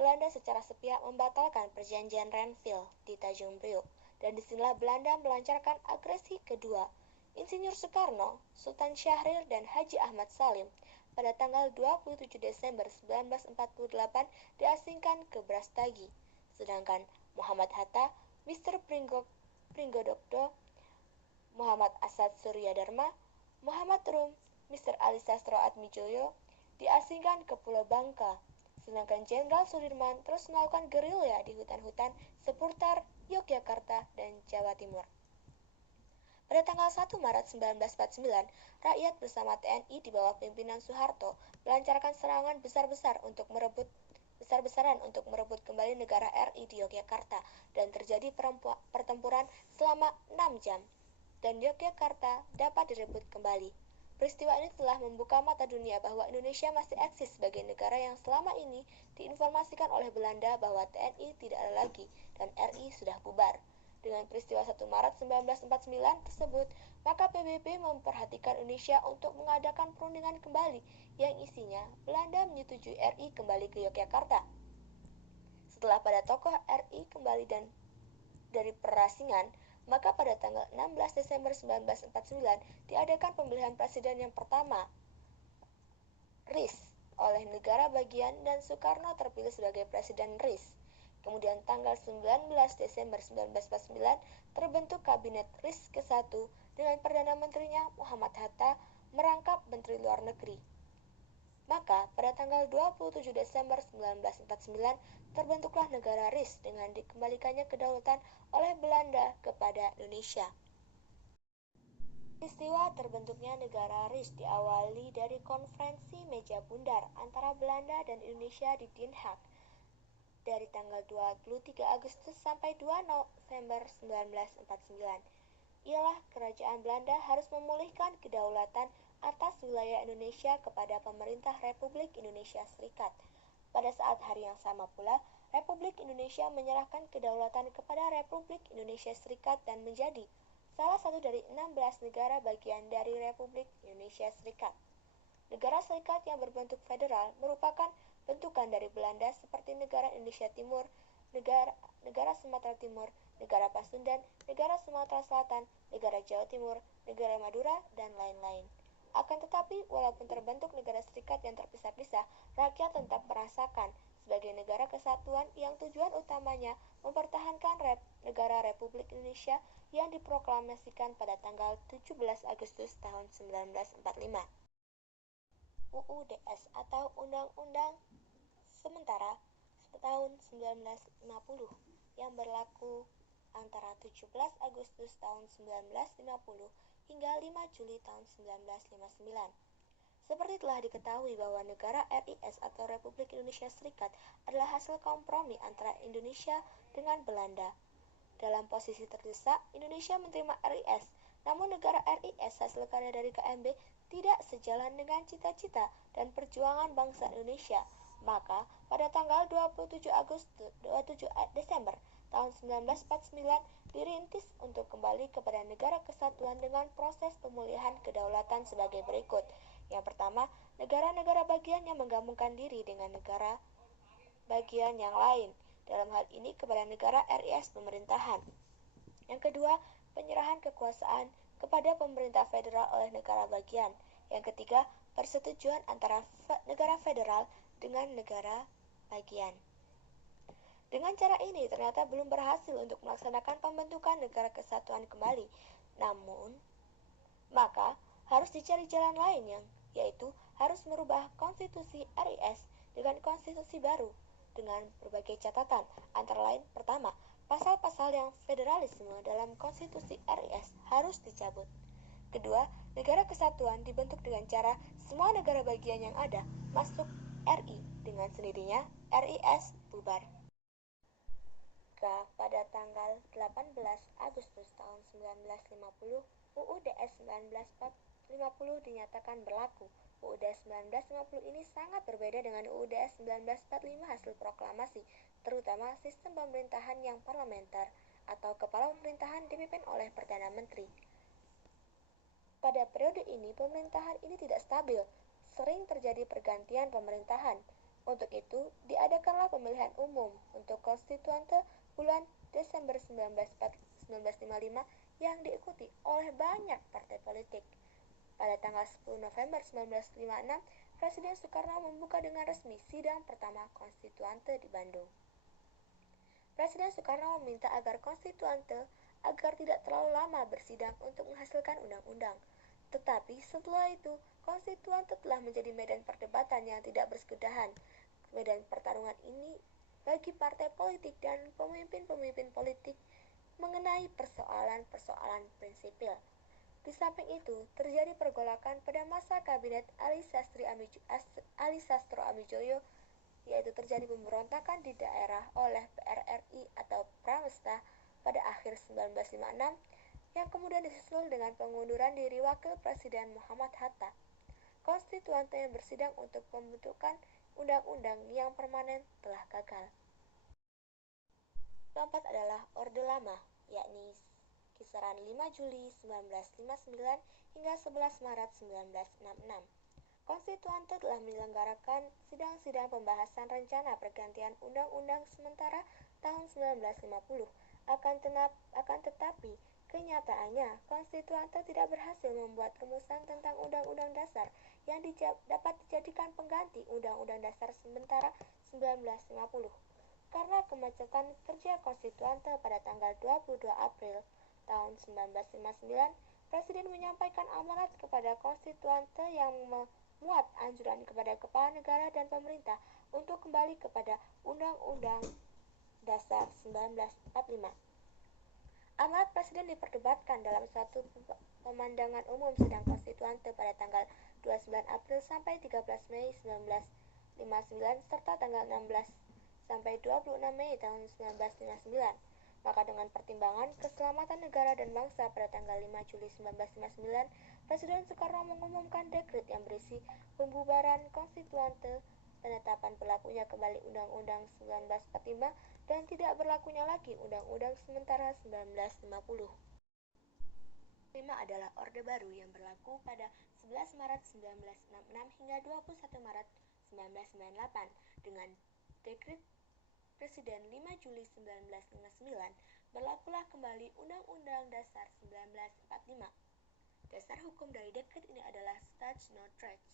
Belanda secara sepihak membatalkan perjanjian Renville di Tanjung Priok, dan disinilah Belanda melancarkan agresi kedua. Insinyur Soekarno, Sultan Syahrir, dan Haji Ahmad Salim pada tanggal 27 Desember 1948 diasingkan ke Brastagi, sedangkan Muhammad Hatta, Mr. Pringgodokdo, Muhammad Asad Suryadharma, Muhammad Rum, Mr. Ali Sastro Atmijoyo diasingkan ke Pulau Bangka, sedangkan Jenderal Sudirman terus melakukan gerilya di hutan-hutan seputar Yogyakarta dan Jawa Timur. Pada tanggal 1 Maret 1949, rakyat bersama TNI di bawah pimpinan Soeharto melancarkan serangan besar-besaran untuk merebut kembali negara RI di Yogyakarta, dan terjadi pertempuran selama 6 jam, dan Yogyakarta dapat direbut kembali. Peristiwa ini telah membuka mata dunia bahwa Indonesia masih eksis sebagai negara yang selama ini diinformasikan oleh Belanda bahwa TNI tidak ada lagi dan RI sudah bubar. Dengan peristiwa 1 Maret 1949 tersebut, maka PBB memperhatikan Indonesia untuk mengadakan perundingan kembali yang isinya Belanda menyetujui RI kembali ke Yogyakarta. Setelah pada tokoh RI kembali dari perasingan, maka pada tanggal 16 Desember 1949 diadakan pemilihan presiden yang pertama, RIS, oleh negara bagian, dan Soekarno terpilih sebagai Presiden RIS. Kemudian tanggal 19 Desember 1949 terbentuk Kabinet RIS ke-1 dengan Perdana Menterinya Muhammad Hatta merangkap Menteri Luar Negeri. Maka pada tanggal 27 Desember 1949 terbentuklah negara RIS dengan dikembalikannya kedaulatan oleh Belanda kepada Indonesia. Peristiwa terbentuknya negara RIS diawali dari konferensi meja bundar antara Belanda dan Indonesia di Den Haag dari tanggal 23 Agustus sampai 2 November 1949. Ialah kerajaan Belanda harus memulihkan kedaulatan atas wilayah Indonesia kepada pemerintah Republik Indonesia Serikat. Pada saat hari yang sama pula, Republik Indonesia menyerahkan kedaulatan kepada Republik Indonesia Serikat dan menjadi salah satu dari 16 negara bagian dari Republik Indonesia Serikat. Negara Serikat yang berbentuk federal merupakan bentukan dari Belanda seperti negara Indonesia Timur, negara Sumatera Timur, negara Pasundan, negara Sumatera Selatan, negara Jawa Timur, negara Madura, dan lain-lain. Akan tetapi, walaupun terbentuk negara serikat yang terpisah-pisah, rakyat tetap merasakan sebagai negara kesatuan yang tujuan utamanya mempertahankan negara Republik Indonesia yang diproklamasikan pada tanggal 17 Agustus tahun 1945. UUDS atau Undang-Undang Sementara tahun 1950 yang berlaku antara 17 Agustus tahun 1950 hingga 5 Juli tahun 1959. Seperti telah diketahui bahwa negara RIS atau Republik Indonesia Serikat adalah hasil kompromi antara Indonesia dengan Belanda. Dalam posisi terdesak, Indonesia menerima RIS, namun negara RIS hasil karya dari KMB tidak sejalan dengan cita-cita dan perjuangan bangsa Indonesia. Maka, pada tanggal 27 Desember tahun 1949 dirintis untuk kembali kepada negara kesatuan dengan proses pemulihan kedaulatan sebagai berikut. Yang pertama, negara-negara bagian yang menggabungkan diri dengan negara bagian yang lain, dalam hal ini kepada negara RIS pemerintahan. Yang kedua, penyerahan kekuasaan kepada pemerintah federal oleh negara bagian. Yang ketiga, persetujuan antara negara federal dengan negara bagian. Dengan cara ini ternyata belum berhasil untuk melaksanakan pembentukan negara kesatuan kembali. Namun, maka harus dicari jalan lain yaitu harus merubah konstitusi RIS dengan konstitusi baru dengan berbagai catatan. Antara lain, pertama, pasal-pasal yang federalisme dalam konstitusi RIS harus dicabut. Kedua, negara kesatuan dibentuk dengan cara semua negara bagian yang ada masuk RI, dengan sendirinya RIS bubar. Pada tanggal 18 Agustus tahun 1950, UUDS 1950 dinyatakan berlaku. UUDS 1950 ini sangat berbeda dengan UUDS 1945 hasil proklamasi, terutama sistem pemerintahan yang parlementer atau kepala pemerintahan dipimpin oleh Perdana Menteri. Pada periode ini, pemerintahan ini tidak stabil, sering terjadi pergantian pemerintahan. Untuk itu, diadakanlah pemilihan umum untuk konstituante bulan Desember 1955 yang diikuti oleh banyak partai politik. Pada tanggal 10 November 1956, Presiden Soekarno membuka dengan resmi sidang pertama konstituante di Bandung. Presiden Soekarno meminta agar konstituante agar tidak terlalu lama bersidang untuk menghasilkan undang-undang. Tetapi setelah itu, konstituante telah menjadi medan perdebatan yang tidak berkesudahan. Medan pertarungan ini bagi partai politik dan pemimpin-pemimpin politik mengenai persoalan-persoalan prinsipil. Di samping itu, terjadi pergolakan pada masa kabinet Ali Sastro Amijoyo, yaitu terjadi pemberontakan di daerah oleh PRRI atau Pramesta pada akhir 1956, yang kemudian disusul dengan pengunduran diri Wakil Presiden Muhammad Hatta. Konstituante yang bersidang untuk pembentukan undang-undang yang permanen telah gagal. Keempat adalah Orde Lama, yakni kisaran 5 Juli 1959 hingga 11 Maret 1966. Konstituante telah menyelenggarakan sidang-sidang pembahasan rencana pergantian undang-undang sementara tahun 1950. Akan tetapi, kenyataannya, konstituante tidak berhasil membuat rumusan tentang undang-undang dasar yang dapat dijadikan pengganti undang-undang dasar sementara 1950. Karena kemacetan kerja konstituante pada tanggal 22 April tahun 1959, Presiden menyampaikan amanat kepada konstituante yang memuat anjuran kepada kepala negara dan pemerintah untuk kembali kepada Undang-Undang Dasar 1945. Amanat Presiden diperdebatkan dalam suatu pemandangan umum sidang konstituante pada tanggal 29 April sampai 13 Mei 1959 serta tanggal 16 sampai 26 Mei tahun 1959. Maka dengan pertimbangan keselamatan negara dan bangsa pada tanggal 5 Juli 1959, Presiden Soekarno mengumumkan dekret yang berisi pembubaran konstituante, penetapan berlakunya kembali Undang-Undang 1945, dan tidak berlakunya lagi Undang-Undang Sementara 1950. Kelima adalah Orde Baru yang berlaku pada 11 Maret 1966 hingga 21 Maret 1998. Dengan Dekret Presiden 5 Juli 1959, berlakulah kembali Undang-Undang Dasar 1945. Dasar hukum dari dekret ini adalah State No Trade.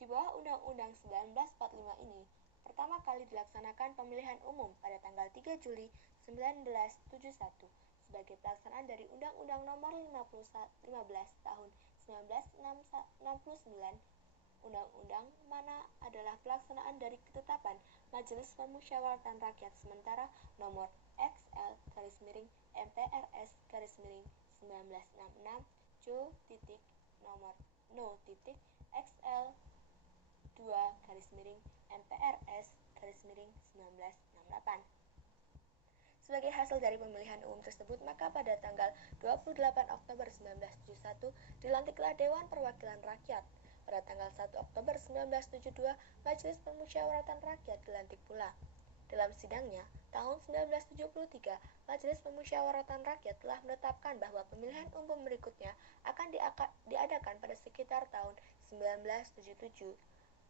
Di bawah Undang-Undang 1945 ini, pertama kali dilaksanakan pemilihan umum pada tanggal 3 Juli 1971 sebagai pelaksanaan dari Undang-Undang Nomor 15 Tahun 1969. Undang-undang mana adalah pelaksanaan dari ketetapan Majelis Permusyawaratan Rakyat Sementara Nomor XL-MPRS-1966 No.XL 2-MPRS-1968. Sebagai hasil dari pemilihan umum tersebut, maka pada tanggal 28 Oktober 1971 dilantiklah Dewan Perwakilan Rakyat. Pada tanggal 1 Oktober 1972, Majelis Permusyawaratan Rakyat dilantik pula. Dalam sidangnya, tahun 1973, Majelis Permusyawaratan Rakyat telah menetapkan bahwa pemilihan umum berikutnya akan diadakan pada sekitar tahun 1977.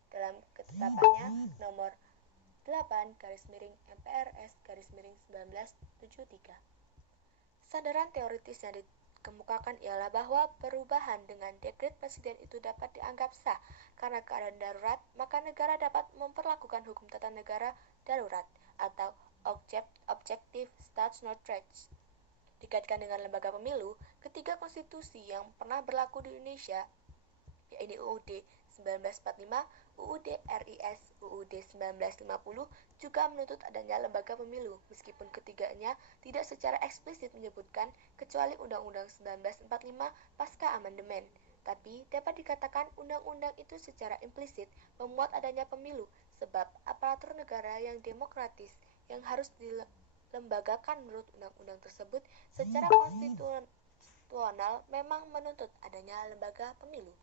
Dalam ketetapannya nomor 8-MPRS-1973. Sandaran teoritis yang dikemukakan ialah bahwa perubahan dengan dekret presiden itu dapat dianggap sah karena keadaan darurat, maka negara dapat memperlakukan hukum tata negara darurat atau Objective State No Trade. Dikaitkan dengan lembaga pemilu, ketiga konstitusi yang pernah berlaku di Indonesia, yaitu UUD 1945, UUD RIS, UUD 1950 juga menuntut adanya lembaga pemilu, meskipun ketiganya tidak secara eksplisit menyebutkan kecuali Undang-Undang 1945 pasca amandemen. Tapi dapat dikatakan undang-undang itu secara implisit memuat adanya pemilu, sebab aparatur negara yang demokratis yang harus dilembagakan menurut undang-undang tersebut secara konstitusional memang menuntut adanya lembaga pemilu.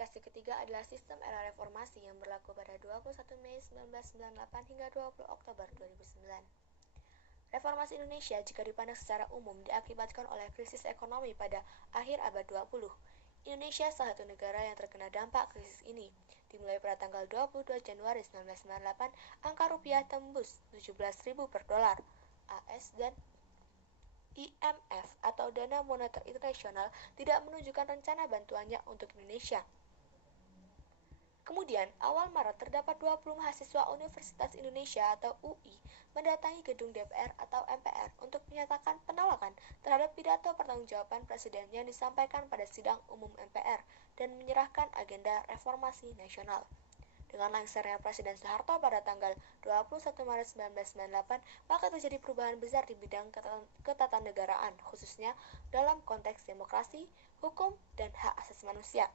Versi ketiga adalah sistem era reformasi yang berlaku pada 21 Mei 1998 hingga 20 Oktober 2009. Reformasi Indonesia jika dipandang secara umum diakibatkan oleh krisis ekonomi pada akhir abad 20. Indonesia salah satu negara yang terkena dampak krisis ini. Dimulai pada tanggal 22 Januari 1998, angka rupiah tembus 17.000 per dolar AS dan IMF atau Dana Moneter Internasional tidak menunjukkan rencana bantuannya untuk Indonesia. Kemudian, awal Maret terdapat 20 mahasiswa Universitas Indonesia atau UI mendatangi gedung DPR atau MPR untuk menyatakan penolakan terhadap pidato pertanggungjawaban Presiden yang disampaikan pada sidang umum MPR dan menyerahkan agenda reformasi nasional. Dengan lengsernya Presiden Soeharto pada tanggal 21 Maret 1998, maka terjadi perubahan besar di bidang ketatanegaraan, khususnya dalam konteks demokrasi, hukum, dan hak asasi manusia.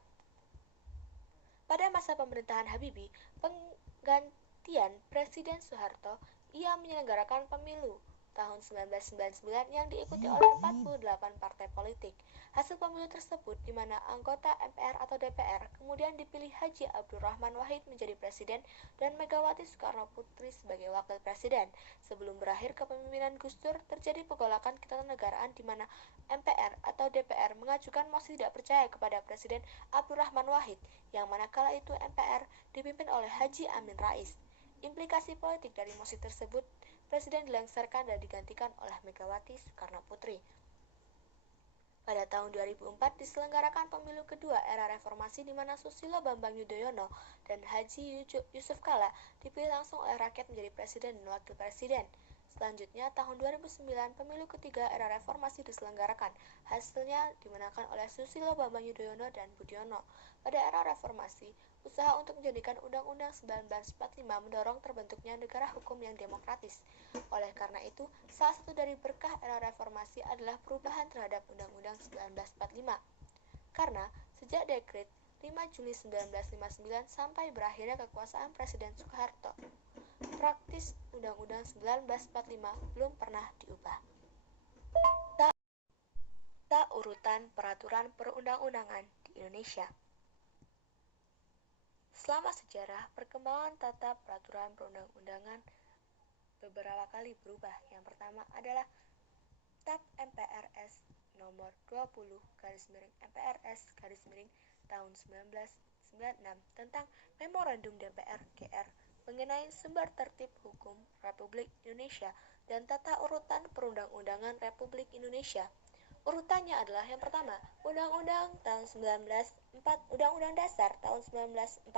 Pada masa pemerintahan Habibie, penggantian Presiden Soeharto, ia menyelenggarakan pemilu tahun 1999 yang diikuti oleh 48 partai politik. Hasil pemilu tersebut di mana anggota MPR atau DPR kemudian dipilih Haji Abdurrahman Wahid menjadi presiden dan Megawati Soekarno Putri sebagai wakil presiden. Sebelum berakhir kepemimpinan Gus Dur, terjadi pergolakan ketatanegaraan di mana MPR atau DPR mengajukan mosi tidak percaya kepada Presiden Abdurrahman Wahid, yang manakala itu MPR dipimpin oleh Haji Amin Rais. Implikasi politik dari mosi tersebut, Presiden dilengsarkan dan digantikan oleh Megawati Soekarno Putri. Pada tahun 2004 diselenggarakan pemilu kedua era reformasi di mana Susilo Bambang Yudhoyono dan Haji Yusuf Kalla dipilih langsung oleh rakyat menjadi presiden dan wakil presiden. Selanjutnya, tahun 2009 pemilu ketiga era reformasi diselenggarakan. Hasilnya dimenangkan oleh Susilo Bambang Yudhoyono dan Budiono. Pada era reformasi, usaha untuk menjadikan Undang-Undang 1945 mendorong terbentuknya negara hukum yang demokratis. Oleh karena itu, salah satu dari berkah era reformasi adalah perubahan terhadap Undang-Undang 1945. Karena sejak dekret 5 Juli 1959 sampai berakhirnya kekuasaan Presiden Soeharto, praktis Undang-Undang 1945 belum pernah diubah. Urutan peraturan perundang-undangan di Indonesia. Selama sejarah, perkembangan tata peraturan perundang-undangan beberapa kali berubah. Yang pertama adalah TAP MPRS nomor 20/MPRS tahun 1996 tentang Memorandum DPR GR mengenai sumber tertib hukum Republik Indonesia dan tata urutan perundang-undangan Republik Indonesia. Urutannya adalah yang pertama, Undang-Undang tahun 1945, Undang-Undang Dasar tahun 1945,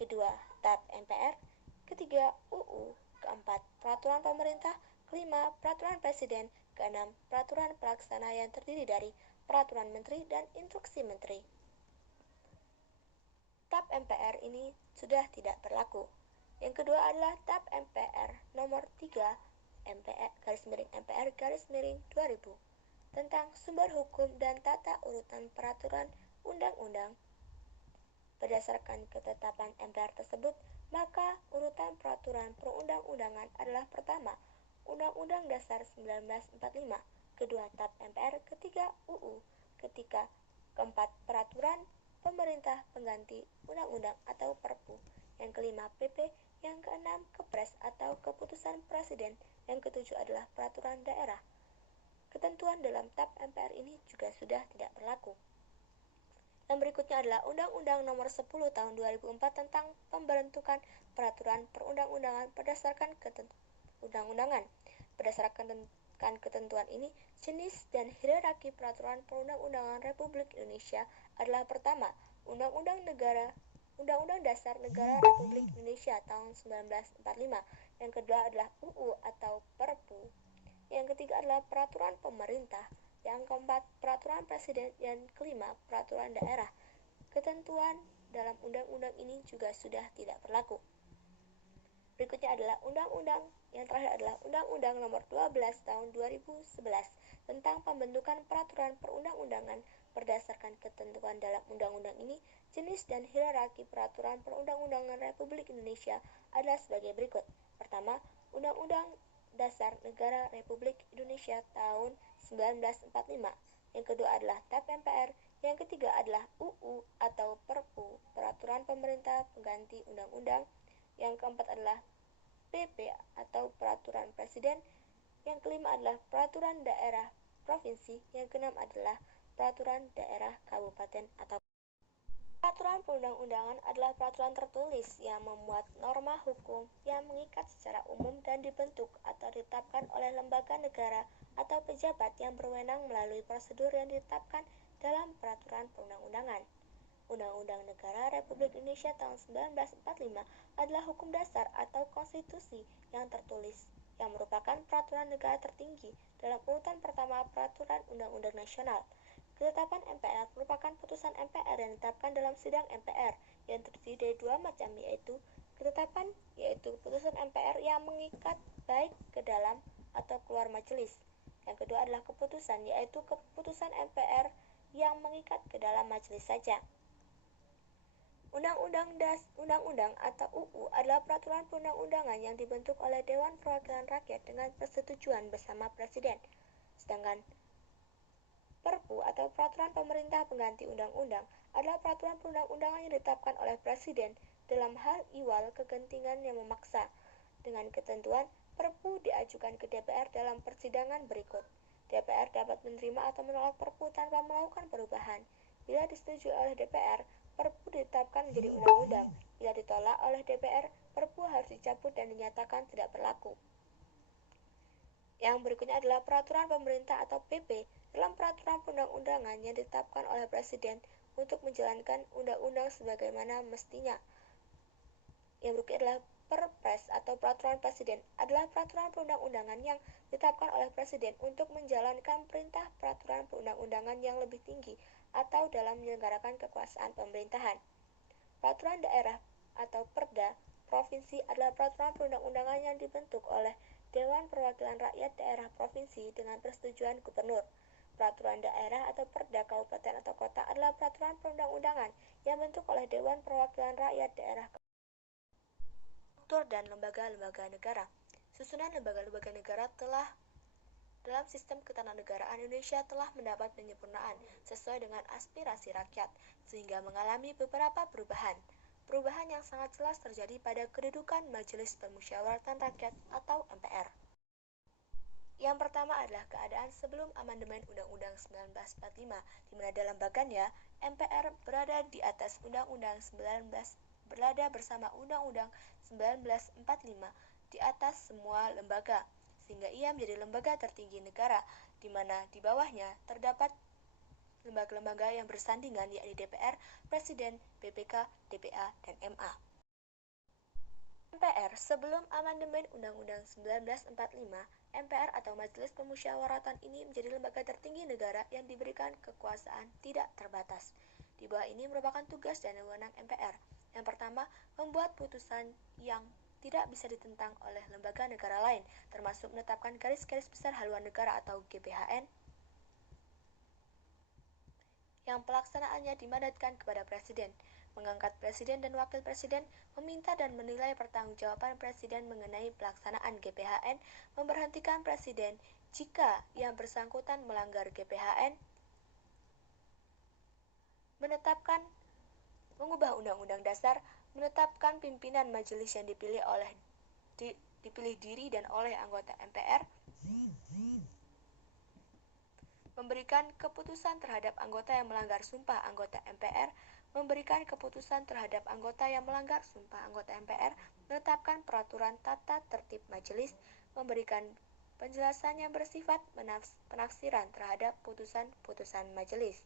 kedua, TAP MPR, ketiga, UU, keempat, Peraturan Pemerintah, kelima, Peraturan Presiden, keenam, Peraturan Pelaksana yang terdiri dari Peraturan Menteri dan Instruksi Menteri. TAP MPR ini sudah tidak berlaku. Yang kedua adalah TAP MPR nomor 3 MPR_MPR_2000 tentang sumber hukum dan tata urutan peraturan undang-undang. Berdasarkan ketetapan MPR tersebut, maka urutan peraturan perundang-undangan adalah pertama, Undang-Undang Dasar 1945, kedua TAP MPR, ketiga UU, ketiga keempat Peraturan Pemerintah Pengganti Undang-Undang atau Perpu, yang kelima PP, yang keenam Kepres atau Keputusan Presiden, yang ketujuh adalah Peraturan Daerah. Ketentuan dalam TAP MPR ini juga sudah tidak berlaku. Yang berikutnya adalah Undang-Undang Nomor 10 Tahun 2004 tentang pembentukan peraturan perundang-undangan berdasarkan undang-undangan. Berdasarkan ketentuan ini, jenis dan hierarki peraturan perundang-undangan Republik Indonesia adalah pertama, Undang-Undang Dasar Negara Republik Indonesia tahun 1945. Yang kedua adalah UU atau Perpu. Yang ketiga adalah peraturan pemerintah, yang keempat peraturan presiden, yang kelima peraturan daerah. Ketentuan dalam undang-undang ini juga sudah tidak berlaku. Berikutnya adalah yang terakhir adalah Undang-Undang Nomor 12 Tahun 2011 tentang pembentukan peraturan perundang-undangan. Berdasarkan ketentuan dalam undang-undang ini, jenis dan hierarki peraturan perundang-undangan Republik Indonesia adalah sebagai berikut. Pertama, Undang-Undang Dasar Negara Republik Indonesia tahun 1945. Yang kedua adalah TAP MPR. Yang ketiga adalah UU atau Perpu, Peraturan Pemerintah Pengganti Undang-Undang. Yang keempat adalah PP atau Peraturan Presiden. Yang kelima adalah Peraturan Daerah Provinsi. Yang keenam adalah Peraturan Daerah Kabupaten atau Peraturan perundang-undangan adalah peraturan tertulis yang memuat norma hukum yang mengikat secara umum dan dibentuk atau ditetapkan oleh lembaga negara atau pejabat yang berwenang melalui prosedur yang ditetapkan dalam peraturan perundang-undangan. Undang-Undang Negara Republik Indonesia tahun 1945 adalah hukum dasar atau konstitusi yang tertulis, yang merupakan peraturan negara tertinggi dalam urutan pertama peraturan undang-undang nasional. Ketetapan MPR merupakan putusan MPR yang ditetapkan dalam sidang MPR yang terdiri dari dua macam, yaitu ketetapan, yaitu putusan MPR yang mengikat baik ke dalam atau keluar majelis. Yang kedua adalah keputusan, yaitu keputusan MPR yang mengikat ke dalam majelis saja. Undang-undang atau UU adalah peraturan perundang-undangan yang dibentuk oleh Dewan Perwakilan Rakyat dengan persetujuan bersama Presiden. Sedangkan Perpu atau Peraturan Pemerintah Pengganti Undang-Undang adalah peraturan perundang-undangan yang ditetapkan oleh Presiden dalam hal ihwal kegentingan yang memaksa. Dengan ketentuan, Perpu diajukan ke DPR dalam persidangan berikut. DPR dapat menerima atau menolak Perpu tanpa melakukan perubahan. Bila disetujui oleh DPR, Perpu ditetapkan menjadi undang-undang. Bila ditolak oleh DPR, Perpu harus dicabut dan dinyatakan tidak berlaku. Yang berikutnya adalah Peraturan Pemerintah atau PP. Dalam peraturan perundang-undangan yang ditetapkan oleh Presiden untuk menjalankan undang-undang sebagaimana mestinya. Yang berikutnya adalah Perpres atau Peraturan Presiden adalah peraturan perundang-undangan yang ditetapkan oleh Presiden untuk menjalankan perintah peraturan perundang-undangan yang lebih tinggi atau dalam menyelenggarakan kekuasaan pemerintahan. Peraturan daerah atau Perda Provinsi adalah peraturan perundang-undangan yang dibentuk oleh Dewan Perwakilan Rakyat Daerah Provinsi dengan persetujuan Gubernur. Peraturan daerah atau Perda Kabupaten atau Kota adalah peraturan perundang-undangan yang dibentuk oleh Dewan Perwakilan Rakyat Daerah. Struktur dan lembaga-lembaga negara. Susunan lembaga-lembaga negara dalam sistem ketatanegaraan Indonesia telah mendapat penyempurnaan sesuai dengan aspirasi rakyat, sehingga mengalami beberapa perubahan. Perubahan yang sangat jelas terjadi pada kedudukan Majelis Permusyawaratan Rakyat atau MPR. Yang pertama adalah keadaan sebelum amandemen Undang-Undang 1945, di mana dalam bagannya MPR berada di atas Undang-Undang 19 berada bersama Undang-Undang 1945 di atas semua lembaga, sehingga ia menjadi lembaga tertinggi negara, di mana di bawahnya terdapat lembaga-lembaga yang bersandingan yakni DPR, Presiden, BPK, DPA, dan MA. MPR sebelum amandemen Undang-Undang 1945, MPR atau Majelis Pemusyawaratan ini menjadi lembaga tertinggi negara yang diberikan kekuasaan tidak terbatas. Di bawah ini merupakan tugas dan wewenang MPR. Yang pertama, membuat putusan yang tidak bisa ditentang oleh lembaga negara lain, termasuk menetapkan garis-garis besar haluan negara atau GBHN, yang pelaksanaannya dimandatkan kepada Presiden, mengangkat Presiden dan Wakil Presiden, meminta dan menilai pertanggungjawaban Presiden mengenai pelaksanaan GBHN, memberhentikan Presiden jika yang bersangkutan melanggar GBHN, mengubah Undang-Undang Dasar, menetapkan pimpinan majelis yang dipilih diri dan oleh anggota MPR, memberikan keputusan terhadap anggota yang melanggar sumpah anggota MPR, memberikan keputusan terhadap anggota yang melanggar sumpah anggota MPR, menetapkan peraturan tata tertib majelis, memberikan penjelasan yang bersifat penafsiran terhadap putusan-putusan majelis.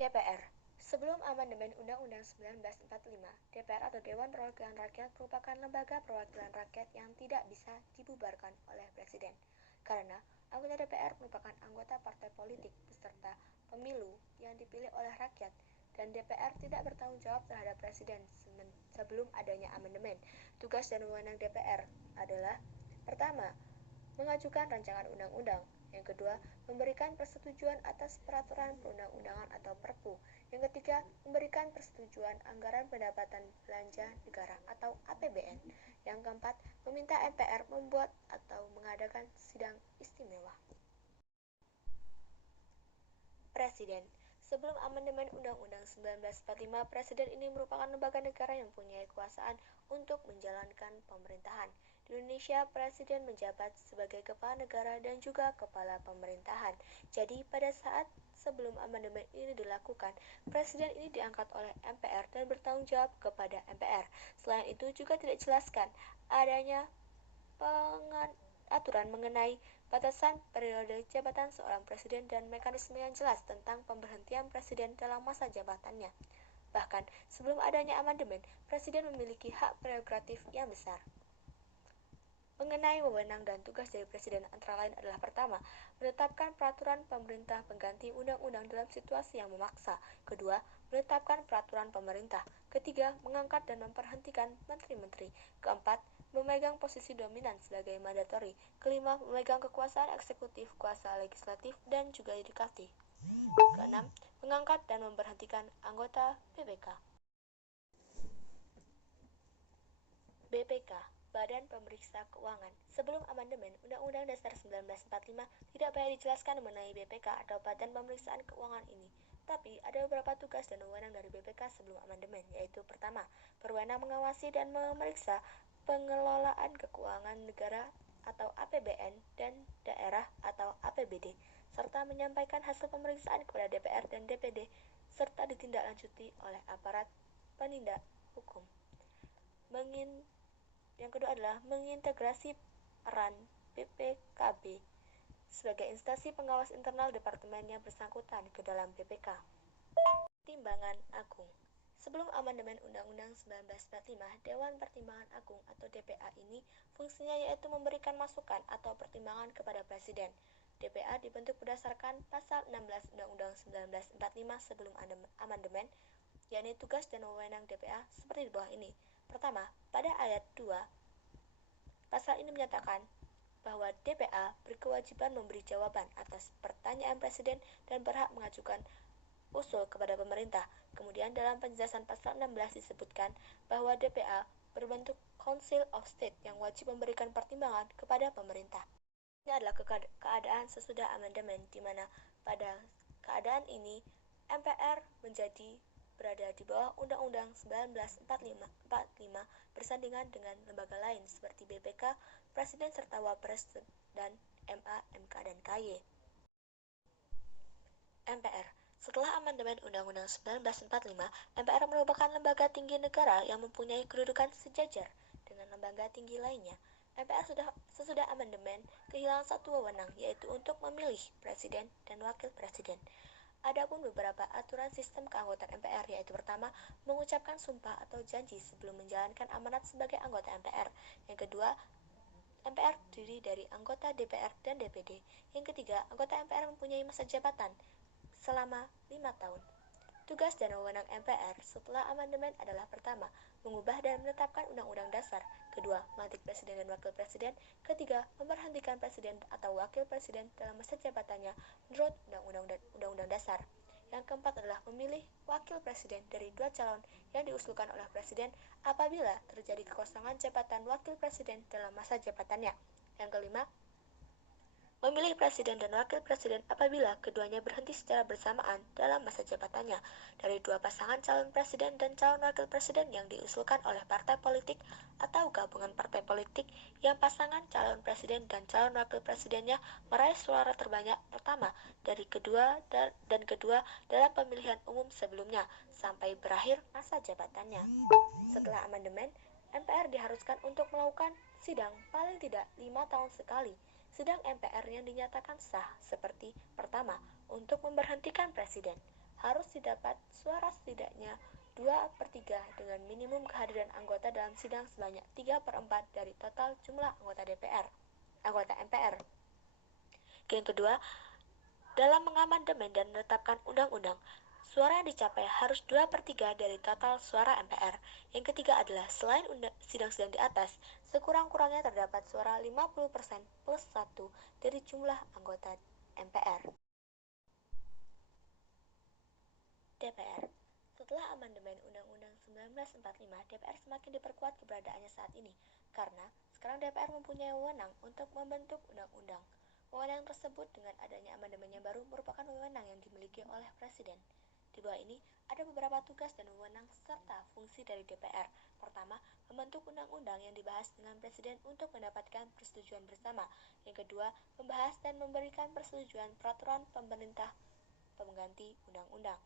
DPR. Sebelum amandemen Undang-Undang 1945, DPR atau Dewan Perwakilan Rakyat merupakan lembaga perwakilan rakyat yang tidak bisa dibubarkan oleh Presiden, karena anggota DPR merupakan anggota partai politik peserta pemilu yang dipilih oleh rakyat, dan DPR tidak bertanggung jawab terhadap Presiden sebelum adanya amandemen. Tugas dan wewenang DPR adalah: pertama, mengajukan rancangan undang-undang. Yang kedua, memberikan persetujuan atas peraturan perundang-undangan atau Perpu. Yang ketiga, memberikan persetujuan anggaran pendapatan belanja negara atau APBN. Yang keempat, meminta MPR membuat atau mengadakan sidang istimewa. Presiden. Sebelum amandemen Undang-Undang 1945, Presiden ini merupakan lembaga negara yang mempunyai kekuasaan untuk menjalankan pemerintahan. Di Indonesia, Presiden menjabat sebagai kepala negara dan juga kepala pemerintahan. Jadi, pada saat sebelum amandemen ini dilakukan, Presiden ini diangkat oleh MPR dan bertanggung jawab kepada MPR. Selain itu, juga tidak dijelaskan adanya aturan mengenai batasan periode jabatan seorang presiden dan mekanisme yang jelas tentang pemberhentian presiden dalam masa jabatannya. Bahkan, sebelum adanya amandemen, Presiden memiliki hak prerogatif yang besar. Mengenai wewenang dan tugas dari Presiden antara lain adalah: pertama, menetapkan peraturan pemerintah pengganti undang-undang dalam situasi yang memaksa. Kedua, menetapkan peraturan pemerintah. Ketiga, mengangkat dan memberhentikan menteri-menteri. Keempat, memegang posisi dominan sebagai mandatori. Kelima, memegang kekuasaan eksekutif, kuasa legislatif, dan juga yudikatif. Keenam, mengangkat dan memberhentikan anggota BPK. BPK, Badan Pemeriksa Keuangan. Sebelum amandemen Undang-Undang Dasar 1945, tidak banyak dijelaskan mengenai BPK atau Badan Pemeriksaan Keuangan ini. Tapi ada beberapa tugas dan wewenang dari BPK sebelum amandemen, yaitu: pertama, berwenang mengawasi dan memeriksa pengelolaan keuangan negara atau APBN dan daerah atau APBD, serta menyampaikan hasil pemeriksaan kepada DPR dan DPD, serta ditindaklanjuti oleh aparat penindak hukum. Yang kedua adalah mengintegrasi peran BPKB sebagai instansi pengawas internal departemennya bersangkutan ke dalam BPK. Pertimbangan Agung. Sebelum amandemen Undang-Undang 1945, Dewan Pertimbangan Agung atau DPA ini fungsinya yaitu memberikan masukan atau pertimbangan kepada Presiden. DPA dibentuk berdasarkan pasal 16 Undang-Undang 1945 sebelum amandemen, yakni tugas dan wewenang DPA seperti di bawah ini. Pertama, pada ayat 2, pasal ini menyatakan bahwa DPA berkewajiban memberi jawaban atas pertanyaan Presiden dan berhak mengajukan usul kepada pemerintah. Kemudian dalam penjelasan pasal 16 disebutkan bahwa DPA berbentuk Council of State yang wajib memberikan pertimbangan kepada pemerintah. Ini adalah keadaan sesudah amandemen, di mana pada keadaan ini MPR berada di bawah Undang-Undang 1945 bersandingan dengan lembaga lain seperti BPK, Presiden serta Wapres dan MA, MK, dan KY. MPR. Setelah amandemen Undang-Undang 1945, MPR merupakan lembaga tinggi negara yang mempunyai kedudukan sejajar dengan lembaga tinggi lainnya. MPR sesudah amandemen kehilangan satu wewenang, yaitu untuk memilih presiden dan wakil presiden. Adapun beberapa aturan sistem keanggotaan MPR, yaitu pertama, mengucapkan sumpah atau janji sebelum menjalankan amanat sebagai anggota MPR. Yang kedua, MPR terdiri dari anggota DPR dan DPD. Yang ketiga, anggota MPR mempunyai masa jabatan selama 5 tahun. Tugas dan wewenang MPR setelah amandemen adalah pertama, mengubah dan menetapkan Undang-Undang Dasar. Kedua, melantik presiden dan wakil presiden. Ketiga, memberhentikan presiden atau wakil presiden dalam masa jabatannya menurut Undang-Undang Dasar. Yang keempat adalah memilih wakil presiden dari 2 calon yang diusulkan oleh presiden apabila terjadi kekosongan jabatan wakil presiden dalam masa jabatannya. Yang kelima, memilih presiden dan wakil presiden apabila keduanya berhenti secara bersamaan dalam masa jabatannya dari 2 pasangan calon presiden dan calon wakil presiden yang diusulkan oleh partai politik atau gabungan partai politik yang pasangan calon presiden dan calon wakil presidennya meraih suara terbanyak pertama dari kedua dalam pemilihan umum sebelumnya sampai berakhir masa jabatannya. Setelah amandemen, MPR diharuskan untuk melakukan sidang paling tidak 5 tahun sekali. Sidang MPR yang dinyatakan sah seperti pertama, untuk memberhentikan presiden, harus didapat suara setidaknya 2/3 dengan minimum kehadiran anggota dalam sidang sebanyak 3/4 dari total jumlah anggota MPR. Yang kedua, dalam mengamandemen dan menetapkan undang-undang, suara yang dicapai harus 2/3 dari total suara MPR. Yang ketiga adalah selain sidang-sidang di atas, sekurang-kurangnya terdapat suara 50% plus 1 dari jumlah anggota MPR. DPR. Setelah amandemen Undang-Undang 1945, DPR semakin diperkuat keberadaannya saat ini, karena sekarang DPR mempunyai wewenang untuk membentuk undang-undang. Wewenang tersebut dengan adanya amandemen yang baru merupakan wewenang yang dimiliki oleh Presiden. Di bawah ini ada beberapa tugas dan wewenang serta fungsi dari DPR. Pertama, membentuk undang-undang yang dibahas dengan Presiden untuk mendapatkan persetujuan bersama. Yang kedua, membahas dan memberikan persetujuan peraturan pemerintah pengganti undang-undang.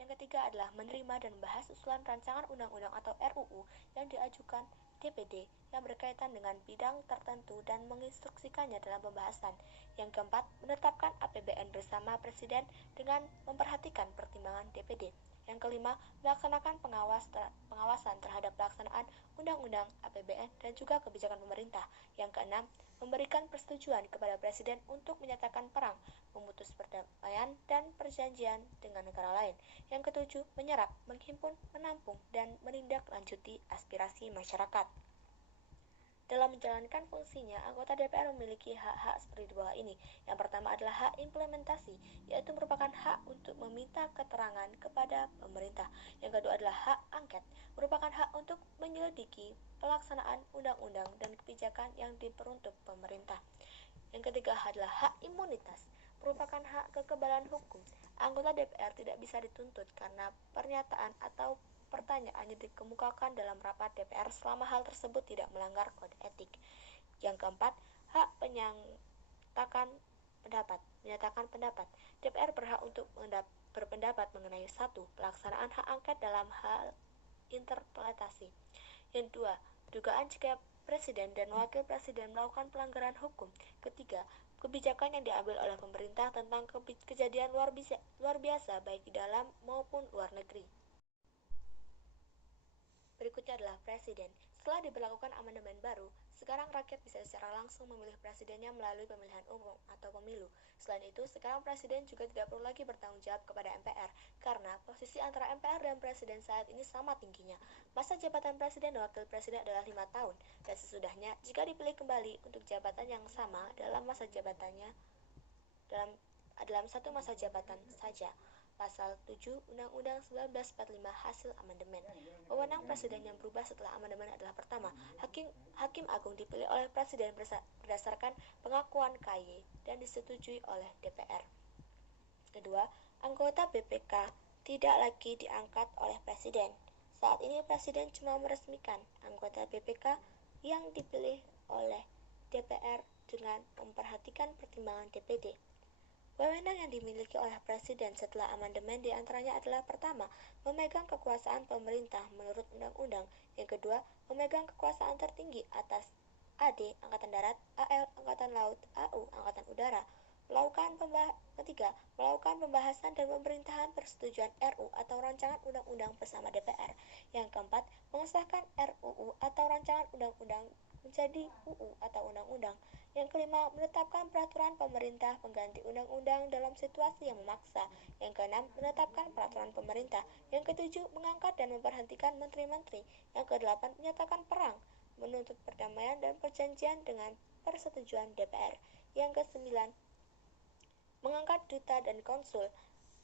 Yang ketiga adalah menerima dan membahas usulan rancangan undang-undang atau RUU yang diajukan DPD yang berkaitan dengan bidang tertentu dan menginstruksikannya dalam pembahasan. Yang keempat, menetapkan APBN bersama Presiden dengan memperhatikan pertimbangan DPD. Yang kelima, melaksanakan pengawasan terhadap pelaksanaan undang-undang APBN dan juga kebijakan pemerintah. Yang keenam, memberikan persetujuan kepada Presiden untuk menyatakan perang, memutus perdamaian dan perjanjian dengan negara lain. Yang ketujuh, menyerap, menghimpun, menampung, dan menindaklanjuti aspirasi masyarakat. Dalam menjalankan fungsinya, anggota DPR memiliki hak-hak seperti di bawah ini. Yang pertama adalah hak implementasi, yaitu merupakan hak untuk meminta keterangan kepada pemerintah. Yang kedua adalah hak angket, merupakan hak untuk menyelidiki pelaksanaan undang-undang dan kebijakan yang diperuntuk pemerintah. Yang ketiga adalah hak imunitas, merupakan hak kekebalan hukum. Anggota DPR tidak bisa dituntut karena pernyataan atau pertanyaan yang dikemukakan dalam rapat DPR selama hal tersebut tidak melanggar kode etik. Yang keempat, hak menyatakan pendapat. DPR berhak untuk berpendapat mengenai 1. Pelaksanaan hak angket dalam hal interpretasi. Yang kedua, dugaan jika Presiden dan Wakil Presiden melakukan pelanggaran hukum. Ketiga, kebijakan yang diambil oleh pemerintah tentang kejadian luar biasa baik di dalam maupun luar negeri. Berikutnya adalah Presiden. Setelah diberlakukan amandemen baru, sekarang rakyat bisa secara langsung memilih presidennya melalui pemilihan umum atau pemilu. Selain itu, sekarang Presiden juga tidak perlu lagi bertanggung jawab kepada MPR, karena posisi antara MPR dan Presiden saat ini sama tingginya. Masa jabatan Presiden dan Wakil Presiden adalah 5 tahun, dan sesudahnya, jika dipilih kembali untuk jabatan yang sama dalam masa jabatannya, dalam satu masa jabatan saja. Pasal 7 Undang-Undang 1945 hasil amandemen. Wewenang Presiden yang berubah setelah amandemen adalah pertama, Hakim Agung dipilih oleh Presiden berdasarkan pengakuan KY dan disetujui oleh DPR. Kedua, anggota BPK tidak lagi diangkat oleh Presiden. Saat ini Presiden cuma meresmikan anggota BPK yang dipilih oleh DPR dengan memperhatikan pertimbangan DPD. Wewenang yang dimiliki oleh Presiden setelah amandemen diantaranya adalah pertama, memegang kekuasaan pemerintah menurut undang-undang. Yang kedua, memegang kekuasaan tertinggi atas AD, Angkatan Darat, AL, Angkatan Laut, AU, Angkatan Udara. Ketiga, melakukan pembahasan dan pemerintahan persetujuan RU atau rancangan undang-undang bersama DPR. Yang keempat, mengesahkan RUU atau rancangan undang-undang menjadi UU atau undang-undang. Yang kelima, menetapkan peraturan pemerintah pengganti undang-undang dalam situasi yang memaksa. Yang keenam, menetapkan peraturan pemerintah. Yang ketujuh, mengangkat dan memberhentikan menteri-menteri. Yang kedelapan, menyatakan perang, menuntut perdamaian dan perjanjian dengan persetujuan DPR. Yang kesembilan, mengangkat duta dan konsul.